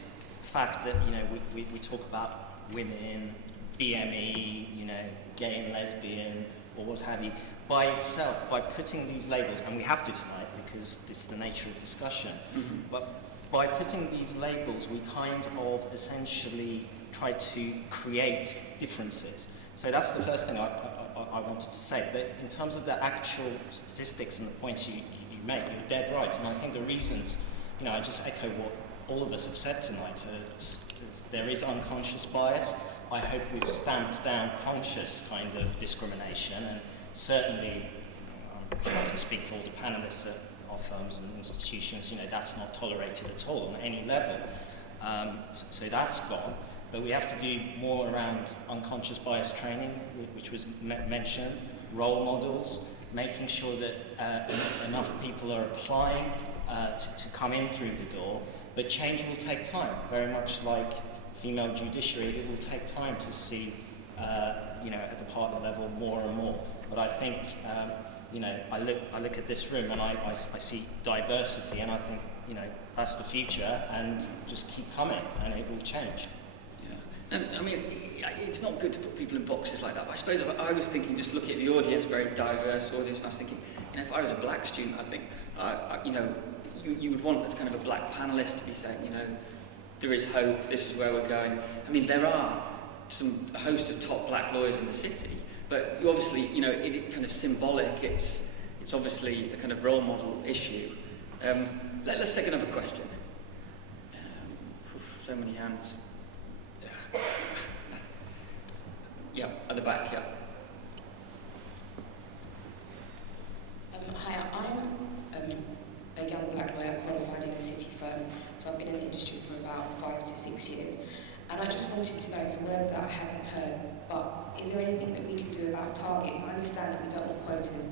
fact that, you know, we talk about women, BME, you know, gay and lesbian, or what have you, by itself, by putting these labels, and we have to tonight because this is the nature of discussion, but by putting these labels, we kind of essentially try to create differences. So that's the first thing I wanted to say. But in terms of the actual statistics and the points you make, you're dead right. And I think the reasons, you know, I just echo what all of us have said tonight. There is unconscious bias. I hope we've stamped down conscious kind of discrimination, and certainly, I'm sure I can speak for all the panelists at our firms and institutions, you know, that's not tolerated at all on any level. So that's gone. But we have to do more around unconscious bias training, which was mentioned, role models, making sure that enough people are applying to come in through the door. But change will take time, very much like female judiciary. It will take time to see, you know, at the partner level more and more. But I think, you know, I look at this room and I see diversity, and I think, you know, that's the future, and just keep coming, and it will change. Yeah, I mean, it's not good to put people in boxes like that. But I suppose I was thinking, just looking at the audience, very diverse audience, and I was thinking, you know, if I was a black student, I think, you know, you would want as kind of a black panelist to be saying, you know, there is hope, this is where we're going. I mean, there are a host of top black lawyers in the city, but you obviously, you know, it's kind of symbolic, it's obviously a kind of role model issue. Let's take another question. So many hands. Yeah, at the back, yeah. Hi, I'm a young black lawyer qualified in a city firm, so I've been in the industry for about 5 to 6 years. And I just wanted to know, it's a word that I haven't heard, but is there anything that we can do about targets? I understand that we don't want quotas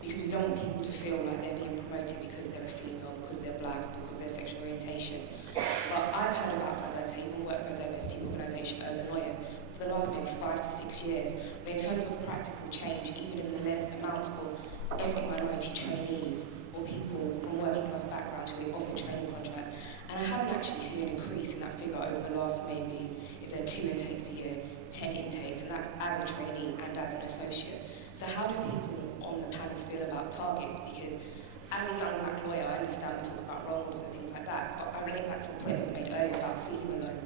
because we don't want people to feel like they're being promoted because they're a female, because they're black, because they're sexual orientation. But I've heard about diversity, even worked for a diversity organisation over lawyers for the last maybe 5 to 6 years, but in terms of practical change, even in the amount of ethnic minority trainees or people from working class backgrounds who are offered training contracts, and I haven't actually seen an increase in that figure over the last maybe, if there are 2 intakes a year, 10 intakes, and that's as a trainee and as an associate. So how do people on the panel feel about targets? Because as a young black lawyer, I understand we talk about role models and things like that, but I relate back to the point that was made earlier about feeling alone.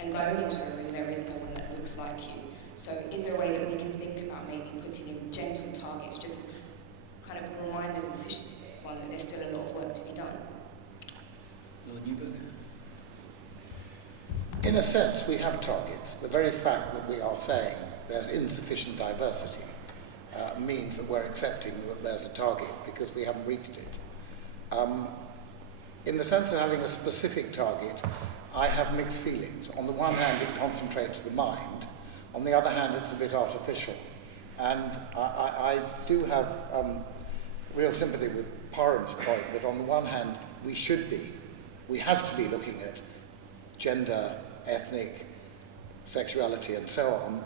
And going into a room, there is no one that looks like you. So is there a way that we can think about maybe putting in gentle targets, just kind of reminders and pushes to it, one that there's still a lot of work to be done? Lord Neuberger. In a sense, we have targets. The very fact that we are saying there's insufficient diversity means that we're accepting that there's a target because we haven't reached it. In the sense of having a specific target, I have mixed feelings. On the one hand, it concentrates the mind. On the other hand, it's a bit artificial. And I do have real sympathy with Parham's point that on the one hand, we have to be looking at gender, ethnic, sexuality and so on,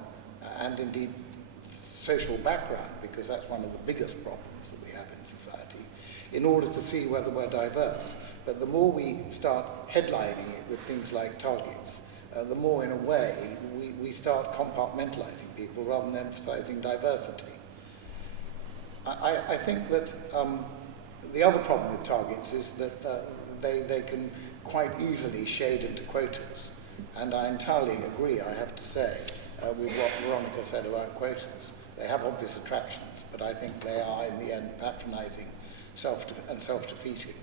and indeed social background, because that's one of the biggest problems that we have in society, in order to see whether we're diverse. But the more we start headlining it with things like targets, the more, in a way, we start compartmentalizing people rather than emphasizing diversity. I think that the other problem with targets is that they can quite easily shade into quotas. And I entirely agree, I have to say, with what Veronica said about quotas. They have obvious attractions, but I think they are, in the end, patronizing and self-defeating.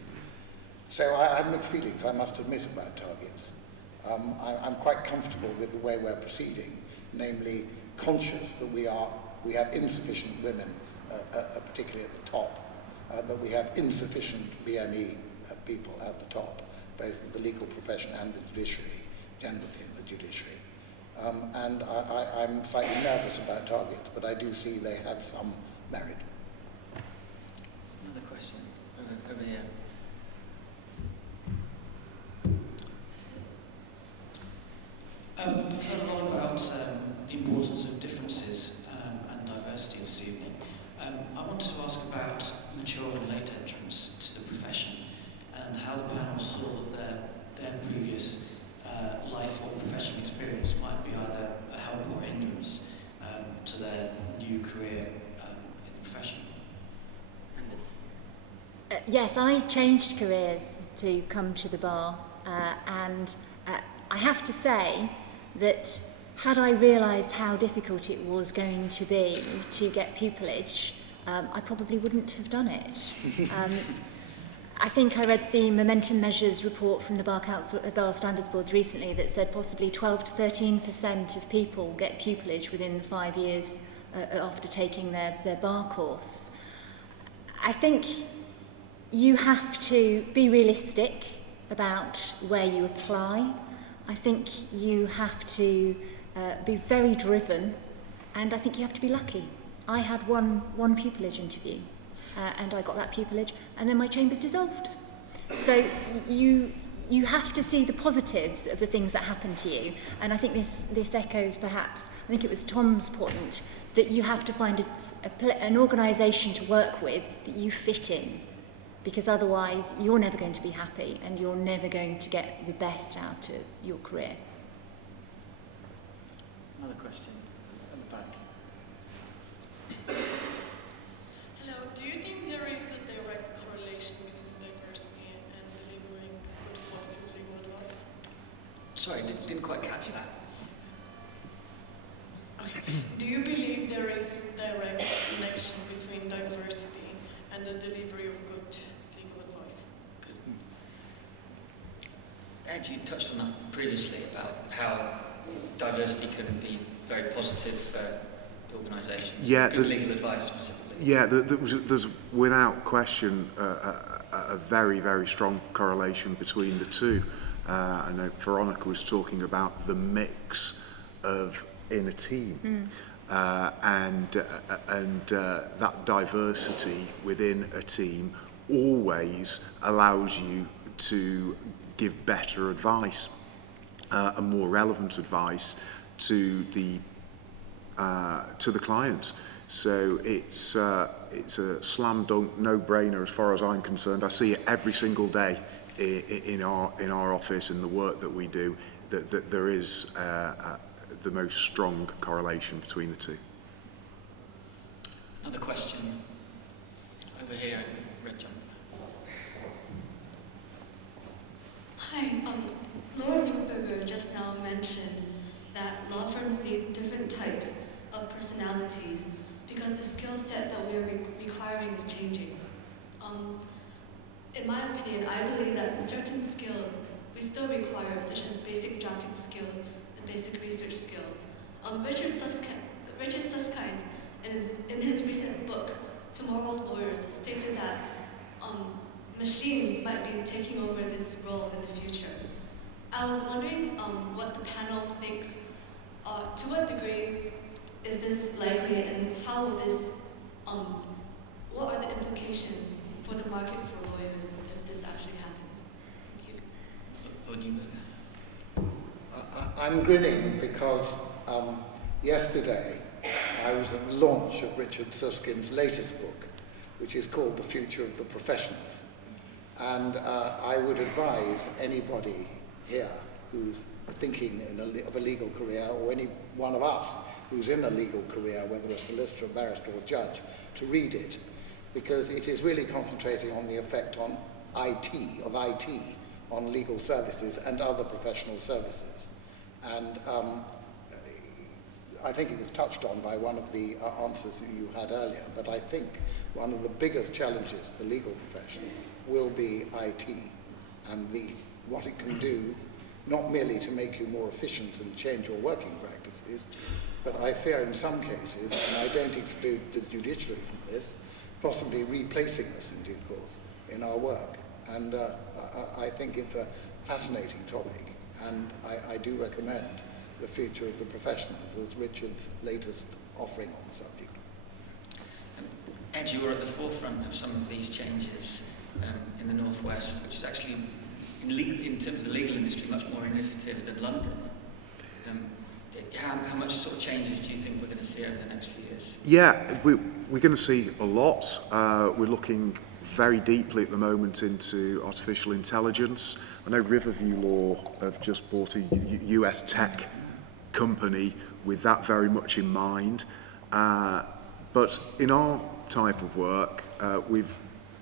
So I have mixed feelings, I must admit, about targets. I'm quite comfortable with the way we're proceeding, namely conscious that we have insufficient women, particularly at the top, that we have insufficient BME people at the top, both in the legal profession and the judiciary, generally in the judiciary. And I'm slightly nervous about targets, but I do see they have some merit. Another question over here. We've heard a lot about the importance of differences and diversity this evening. I wanted to ask about mature and late entrants to the profession and how the panel saw that their previous life or professional experience might be either a help or a hindrance to their new career in the profession. Yes, I changed careers to come to the bar, and I have to say that had I realised how difficult it was going to be to get pupillage, I probably wouldn't have done it. I think I read the Momentum Measures report from the Bar Standards Boards recently that said possibly 12 to 13% of people get pupillage within the 5 years after taking their bar course. I think you have to be realistic about where you apply. I think you have to be very driven, and I think you have to be lucky. I had one pupillage interview, and I got that pupillage, and then my chambers dissolved. So you have to see the positives of the things that happen to you, and I think this echoes perhaps, I think it was Tom's point, that you have to find an organisation to work with that you fit in, because otherwise you're never going to be happy and you're never going to get the best out of your career. Another question at the back. Hello, do you think there is a direct correlation between diversity and delivering good quality legal advice? Sorry, didn't quite catch that. Okay. Do you believe there is direct connection between diversity and the delivery of good legal advice? Ed, you touched on that previously about how diversity can be very positive for organisations. Yeah, good legal advice specifically. Yeah, there's without question a very, very strong correlation between the two. I know Veronica was talking about the mix in a team, and that diversity within a team always allows you to give better advice, and more relevant advice to the clients. So it's a slam dunk, no-brainer as far as I'm concerned. I see it every single day in our office, in the work that we do, that there is the most strong correlation between the two. Another question over here, red jump. Hi, Laura Neuberger just now mentioned that law firms need different types of personalities because the skill set that we are requiring is changing. In my opinion, I believe that certain skills we still require, such as basic drafting skills and basic research skills. Richard Susskind, in his recent book, Tomorrow's Lawyers, stated that machines might be taking over this role in the future. I was wondering what the panel thinks, to what degree is this likely, and how will this, what are the implications for the market for lawyers if this actually happens? Thank you. I'm grinning because yesterday I was at the launch of Richard Suskind's latest book, which is called The Future of the Professions. And I would advise anybody here who's thinking of a legal career, or any one of us who's in a legal career, whether a solicitor, barrister or judge, to read it, because it is really concentrating on the effect on IT, on legal services and other professional services. And I think it was touched on by one of the answers that you had earlier, but I think one of the biggest challenges for the legal profession will be IT and what it can do, not merely to make you more efficient and change your working practices, but I fear in some cases, and I don't exclude the judiciary from this, possibly replacing us in due course in our work. And I think it's a fascinating topic, and I do recommend The Future of the Professionals as Richard's latest offering on the subject. Ed, you were at the forefront of some of these changes in the Northwest, which is actually, in terms of the legal industry, much more innovative than London. How much sort of changes do you think we're going to see over the next few years? Yeah, we're going to see a lot. We're looking very deeply at the moment into artificial intelligence. I know Riverview Law have just bought a US tech company with that very much in mind. But in our type of work, we've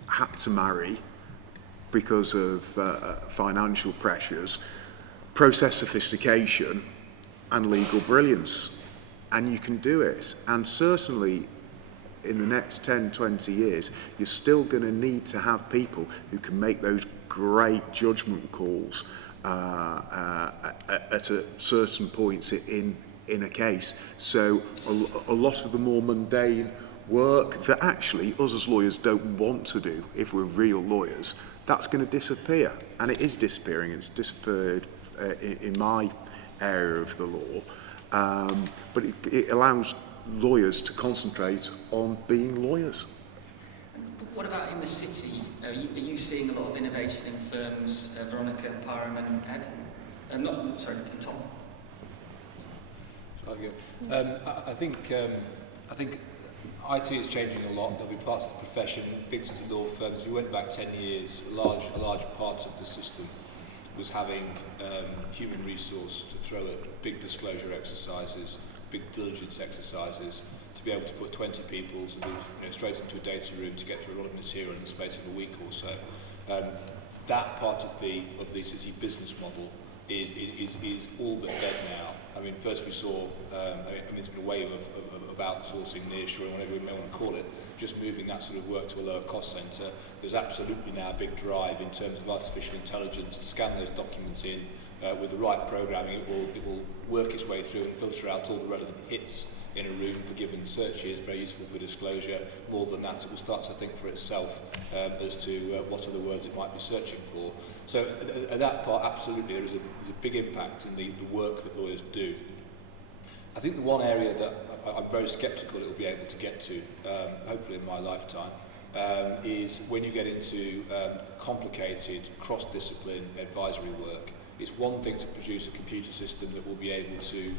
had to marry, because of financial pressures, process sophistication and legal brilliance. And you can do it. And certainly in the next 10, 20 years, you're still going to need to have people who can make those great judgment calls at a certain points in a case. So a lot of the more mundane work that actually us as lawyers don't want to do if we're real lawyers, that's going to disappear. And it is disappearing. It's disappeared in my area of the law. But it allows lawyers to concentrate on being lawyers. What about in the city? Are you seeing a lot of innovation in firms, Veronica, Parham and Ed? Tom. I think IT is changing a lot. There'll be parts of the profession, big city law firms. If you went back 10 years, a large part of the system was having human resource to throw at big disclosure exercises, big diligence exercises, to be able to put 20 people to move straight into a data room to get through a lot of material in the space of a week or so. That part of the city business model is all but dead now. I mean, first we saw, it's been a wave of outsourcing, nearshoring, whatever we may want to call it, just moving that sort of work to a lower cost centre. There's absolutely now a big drive in terms of artificial intelligence to scan those documents in with the right programming. It will work its way through and filter out all the relevant hits in a room for given searches, very useful for disclosure. More than that, it will start to think for itself as to what are the words it might be searching for. So at that part, absolutely, there's a big impact in the work that lawyers do. I think the one area that I'm very sceptical it will be able to get to, hopefully in my lifetime, is when you get into complicated cross-discipline advisory work. It's one thing to produce a computer system that will be able to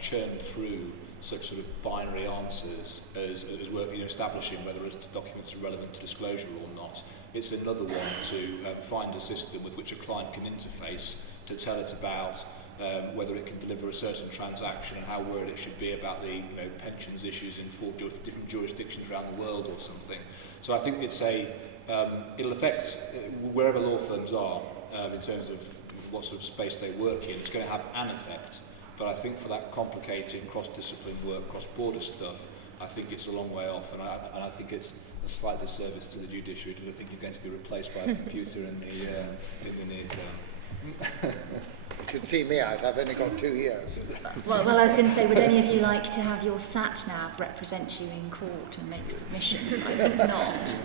churn through such sort of binary answers as work, establishing whether the documents are relevant to disclosure or not. It's another one to find a system with which a client can interface to tell it about whether it can deliver a certain transaction and how worried it should be about the pensions issues in 4 different jurisdictions around the world or something. So I think it's it'll affect wherever law firms are in terms of what sort of space they work in. It's going to have an effect, but I think for that complicated cross-discipline work, cross-border stuff, I think it's a long way off, and I think it's a slight disservice to the judiciary to think you're going to be replaced by a computer in the near term. You can see me out, I've only got 2 years. Well, I was going to say, would any of you like to have your sat-nav represent you in court and make submissions? I think not.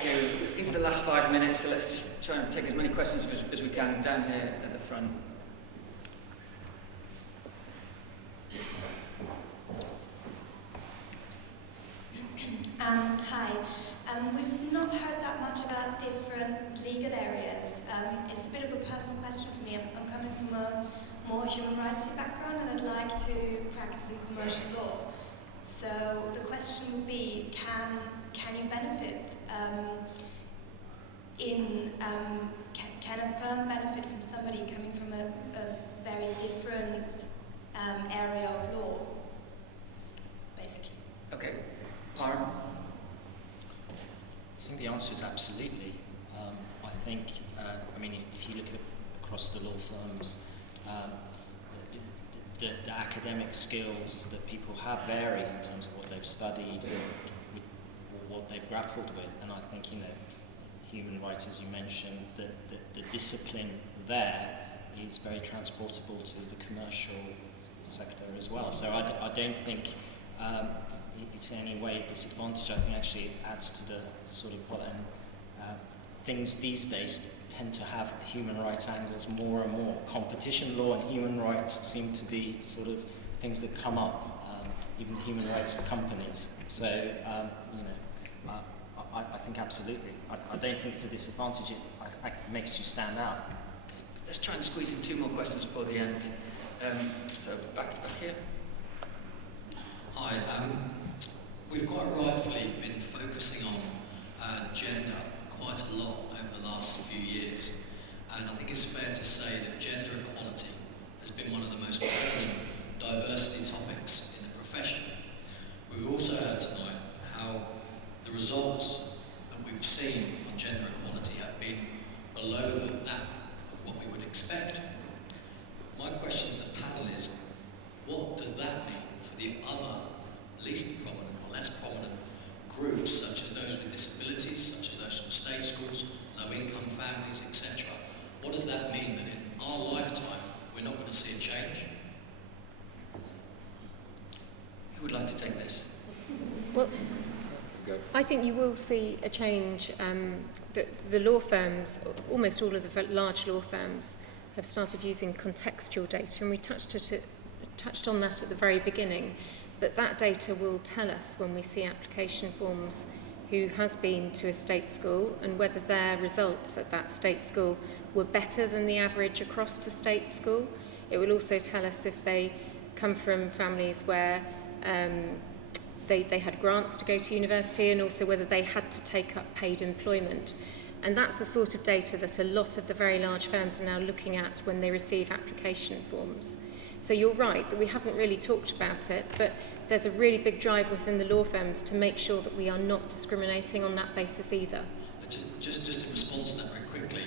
Okay, into the last 5 minutes, so let's just try and take as many questions as we can down here at the front. Hi. We've not heard that much about different legal areas. It's a bit of a personal question for me. I'm coming from a more human rights background, and I'd like to practice in commercial law. So the question would be, can you benefit can a firm benefit from somebody coming from a very different area of law, basically? Okay. Param? I think the answer is absolutely. I think, if you look across the law firms, the academic skills that people have vary in terms of what they've studied and what they've grappled with. And I think, human rights, as you mentioned, the discipline there is very transportable to the commercial sector as well. So I don't think it's in any way disadvantage. I think actually it adds to the sort of things these days tend to have human rights angles more and more. Competition law and human rights seem to be sort of things that come up, even human rights of companies. So, I think absolutely. I don't think it's a disadvantage. It makes you stand out. Let's try and squeeze in 2 more questions before the end. So back here. Hi. We've quite rightfully been focusing on gender quite a lot over the last few years, and I think it's fair to say that gender equality has been one of the most prominent diversity topics in the profession. We've also heard tonight how the results that we've seen on gender equality have been below that of what we would expect. My question to the panel is, what does that mean for the other least prominent or less prominent groups, such as those with disabilities, such as those from state schools, low-income families, etc.? What does that mean that in our lifetime we're not going to see a change? Who would like to take this? Well, I think you will see a change. The law firms, almost all of the large law firms, have started using contextual data, and we touched on that at the very beginning. But that data will tell us when we see application forms who has been to a state school and whether their results at that state school were better than the average across the state school. It will also tell us if they come from families where they had grants to go to university, and also whether they had to take up paid employment. And that's the sort of data that a lot of the very large firms are now looking at when they receive application forms. So you're right that we haven't really talked about it, but there's a really big drive within the law firms to make sure that we are not discriminating on that basis either. Just in response to that very quickly,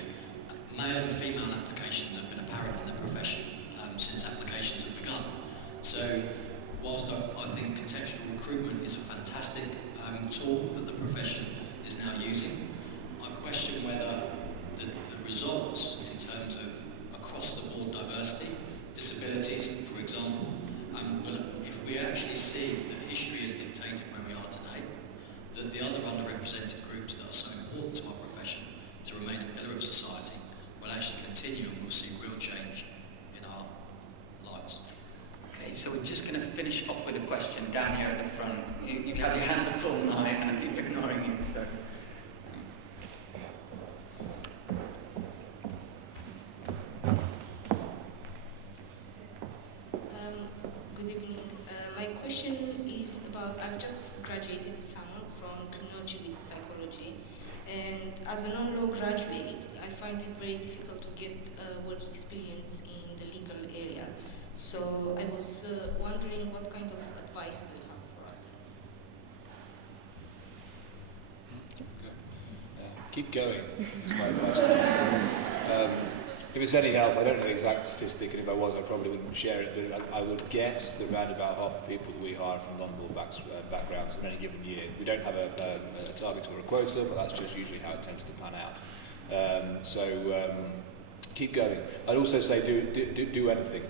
male and female applications have been apparent in the profession since applications have begun. So whilst I think contextual recruitment is a fantastic tool that the profession is now using, I question whether the results in terms of across the board diversity, disabilities, for example, if we actually see that history has dictated where we are today, that the other underrepresented groups that are so important to our profession to remain a pillar of society will actually continue, and we'll see real change in our lives. Okay, so we're just going to finish off with a question down here at the front. You've had your hand up all night and I keep ignoring you, so... Good evening. My question is about, I've just graduated this summer from criminology with psychology, and as a non-law graduate, I find it very difficult to get work experience in the So I was wondering what kind of advice do you have for us? Keep going. That's my advice to you. If it's any help, I don't know the exact statistic, and if I was, I probably wouldn't share it, but I would guess that around about half the people that we hire from non-law backgrounds in any given year. We don't have a target or a quota, but that's just usually how it tends to pan out. Keep going. I'd also say do anything.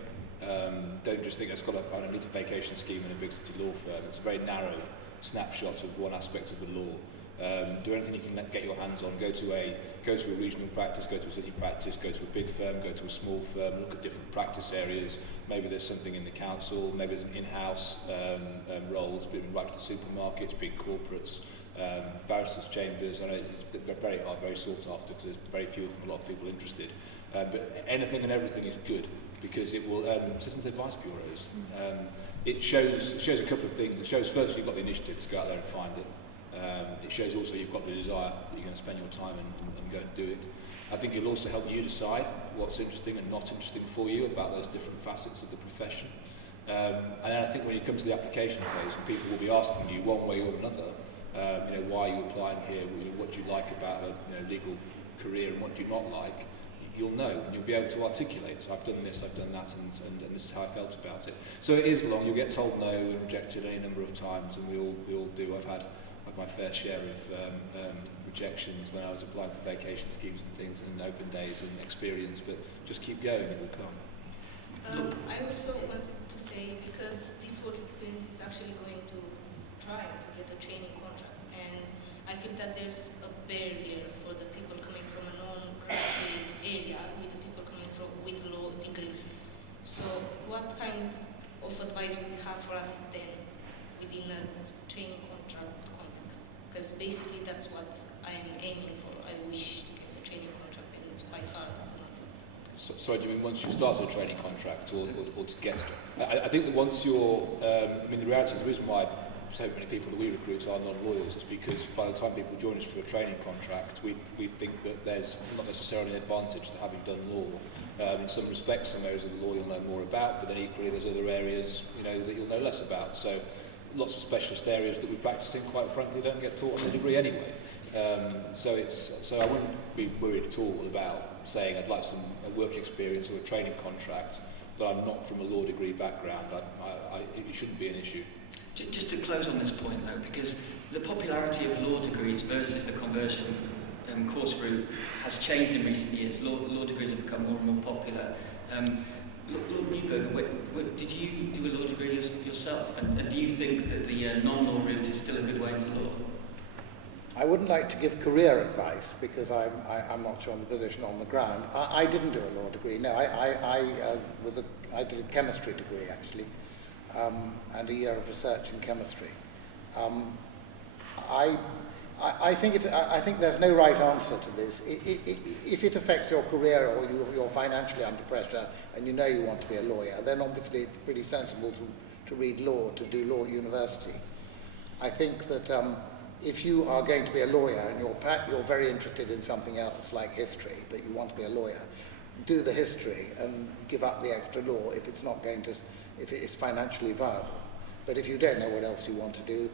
Don't just think it's got a neat vacation scheme in a big city law firm. It's a very narrow snapshot of one aspect of the law. Do anything you can get your hands on. Go to a regional practice, go to a city practice, go to a big firm, go to a small firm, look at different practice areas. Maybe there's something in the council, maybe there's in-house roles, right to supermarkets, big corporates, barristers' chambers. I know they're very hard, very sought after because there's very few of them, a lot of people interested. But anything and everything is good because it will, citizens advice bureaus, it shows a couple of things. It shows first you've got the initiative to go out there and find it. It shows also you've got the desire that you're going to spend your time and go and do it. I think it'll also help you decide what's interesting and not interesting for you about those different facets of the profession. And then I think when you come to the application phase, and people will be asking you one way or another, why are you applying here? What do you like about a legal career and what do you not like? You'll know and you'll be able to articulate. I've done this, I've done that, and this is how I felt about it. So it is long. You'll get told no and rejected any number of times, and we all do. I've had my fair share of rejections when I was applying for vacation schemes and things, and open days and experience. But just keep going; it will come. I also wanted to say, because this work experience is actually going to try to get a training contract, and I feel that there's a barrier for the people coming from a non-graduate area with the people coming from with law degree. So what kind of advice would you have for us then within a training contract context? Because basically that's what I'm aiming for. I wish to get a training contract, and it's quite hard at the moment. So do you mean once you start a training contract or to get it? I think that once you're, the reality is the reason why so many people that we recruit are non-lawyers is because by the time people join us for a training contract, we think that there's not necessarily an advantage to having done law. In some respects, some areas of the law you'll know more about, but then equally there's other areas that you'll know less about. So lots of specialist areas that we practice in, quite frankly, don't get taught on the degree anyway. So I wouldn't be worried at all about saying I'd like some work experience or a training contract, but I'm not from a law degree background. It shouldn't be an issue. Just to close on this point though, because the popularity of law degrees versus the conversion course route has changed in recent years. Law degrees have become more and more popular. Lord Neuberger, did you do a law degree yourself? And do you think that the non-law route is still a good way into law? I wouldn't like to give career advice because I'm not sure on the position on the ground. I didn't do a law degree. No, I did a chemistry degree actually, and a year of research in chemistry. I think there's no right answer to this. If it affects your career or you're financially under pressure and you know you want to be a lawyer, then obviously it's pretty sensible to read law, to do law at university. I think that if you are going to be a lawyer and you're very interested in something else like history, but you want to be a lawyer, do the history and give up the extra law if it is financially viable. But if you don't know what else you want to do,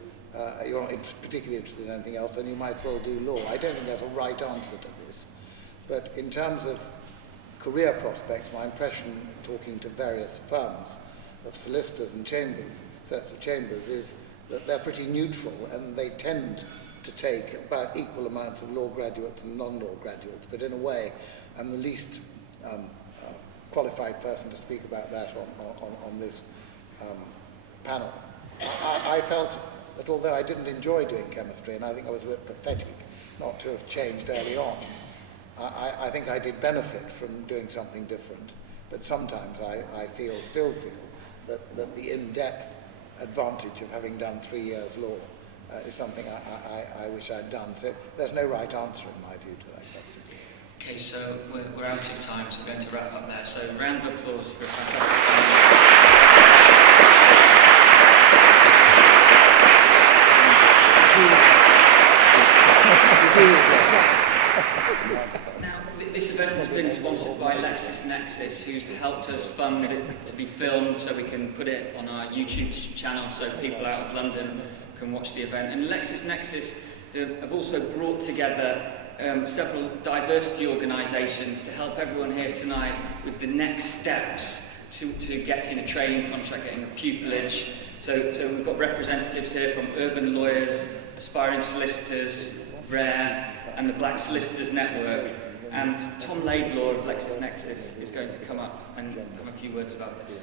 you're not particularly interested in anything else, then you might well do law. I don't think there's a right answer to this. But in terms of career prospects, my impression, talking to various firms of solicitors and sets of chambers, is that they're pretty neutral and they tend to take about equal amounts of law graduates and non-law graduates. But in a way, I'm the least qualified person to speak about that on this panel. I felt that although I didn't enjoy doing chemistry, and I think I was a bit pathetic not to have changed early on, I think I did benefit from doing something different. But sometimes I still feel that the in-depth advantage of having done 3 years law is something I wish I'd done. So there's no right answer in my view to that question. Okay, so we're out of time, so we're going to wrap up there. So round of applause for a fantastic Now, this event has been sponsored by Lex LexisNexis, who's helped us fund it to be filmed so we can put it on our YouTube channel so people out of London can watch the event. And LexisNexis have also brought together several diversity organisations to help everyone here tonight with the next steps to getting a training contract, getting a pupillage. So we've got representatives here from Urban Lawyers, Aspiring Solicitors, RARE, and the Black Solicitors Network. And Tom Laidlaw of LexisNexis is going to come up and have a few words about this.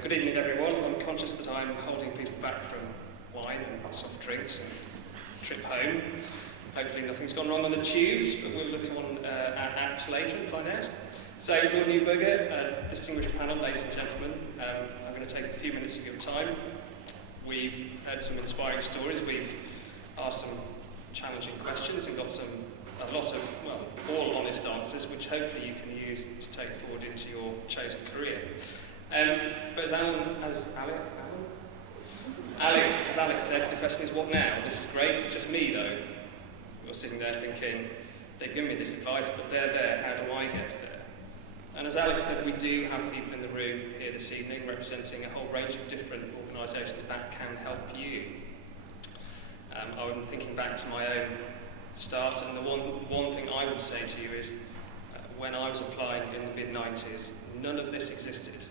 Good evening, everyone. I'm conscious that I'm holding people back from wine and soft drinks and trip home. Hopefully nothing's gone wrong on the tubes, but we'll look on our apps later and find out. So, Lord Neuberger, distinguished panel, ladies and gentlemen, I'm going to take a few minutes of your time. We've heard some inspiring stories, we've asked some challenging questions and got a lot of, well, all honest answers, which hopefully you can use to take forward into your chosen career. But as Alex said, the question is, what now? This is great, it's just me though. You're sitting there thinking, they've given me this advice, but they're there, how do I get there? And as Alex said, we do have people in the room here this evening representing a whole range of different organisations that can help you. I'm thinking back to my own start, and the one thing I would say to you is, when I was applying in the mid-90s, none of this existed.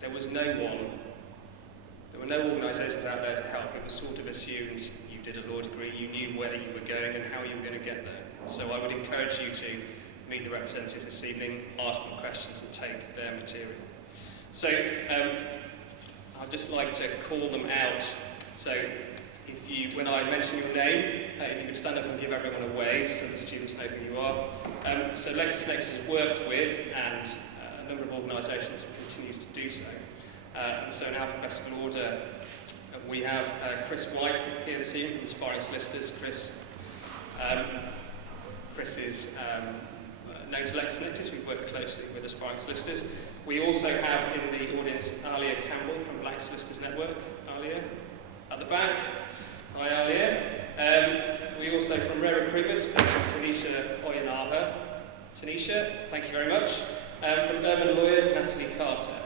There was no one, there were no organisations out there to help. It was sort of assumed you did a law degree, you knew where you were going and how you were going to get there. So I would encourage you to meet the representatives this evening, ask them questions and take their material. So I'd just like to call them out. So if you, when I mention your name, if you could stand up and give everyone a wave so the students know who you are. So LexisNexis has worked with and a number of organisations and continues to do so. And so in alphabetical order, we have Chris White here this evening from Aspiring Solicitors. Chris is known to LexisNexis. We work closely with Aspiring Solicitors. We also have in the audience Alia Campbell from Black Solicitors Network. Alia, at the back. Hi, Alia. We also from Rare Recruitment, there's Tanisha Oyanaha. Tanisha, thank you very much. From Urban Lawyers, Natalie Carter.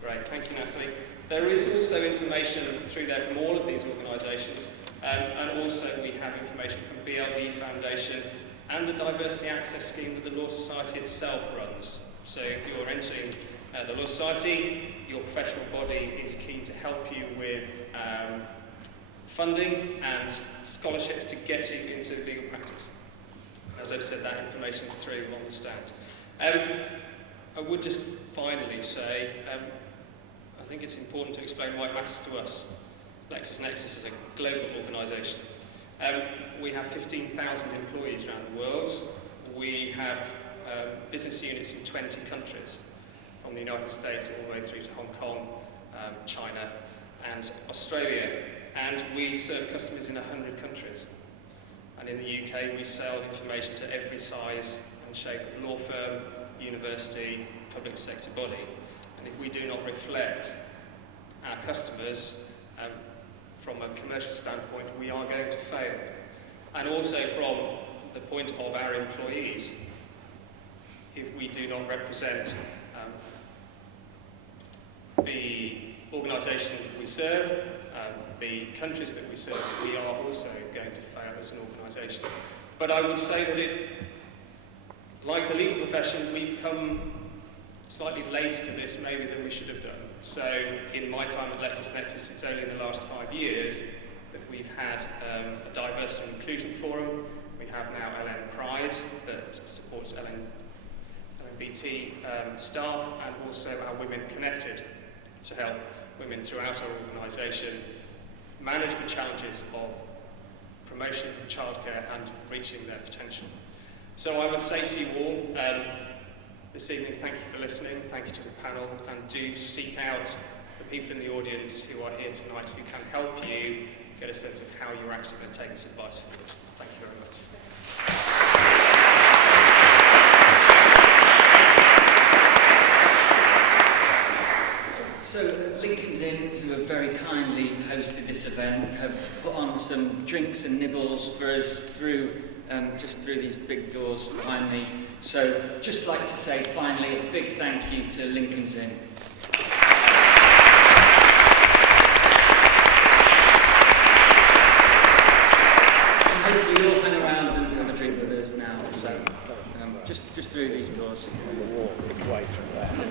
Great, thank you, Natalie. There is also information through there from all of these organisations, and also we have information from BLD Foundation and the Diversity Access Scheme that the Law Society itself runs. So if you're entering the Law Society, your professional body is keen to help you with funding and scholarships to get you into legal practice. As I've said, that information is through on the stand. I would just finally say, I think it's important to explain why it matters to us. LexisNexis is a global organisation. We have 15,000 employees around the world. We have business units in 20 countries, from the United States all the way through to Hong Kong, China and Australia. And we serve customers in 100 countries. And in the UK, we sell information to every size and shape of law firm, university, public sector body. And if we do not reflect our customers from a commercial standpoint, we are going to fail. And also from the point of our employees, if we do not represent the organisation that we serve, the countries that we serve, we are also going to fail as an organisation. But I would say that like the legal profession, we've come slightly later to this maybe than we should have done. So in my time at LexisNexis, it's only in the last 5 years that we've had a diversity and inclusion forum. We have now LN Pride that supports LNBT staff, and also our Women Connected to help women throughout our organisation manage the challenges of promotion, childcare and reaching their potential. So I would say to you all, this evening, thank you for listening, thank you to the panel, and do seek out the people in the audience who are here tonight who can help you get a sense of how you're actually going to take this advice forward. Thank you very much. So Lincoln's Inn, who have very kindly hosted this event, have put on some drinks and nibbles for us through just through these big doors behind me. So just like to say finally a big thank you to Lincoln's Inn. And hopefully you'll hang around and have a drink with us now. So just through these doors. Walk right from there.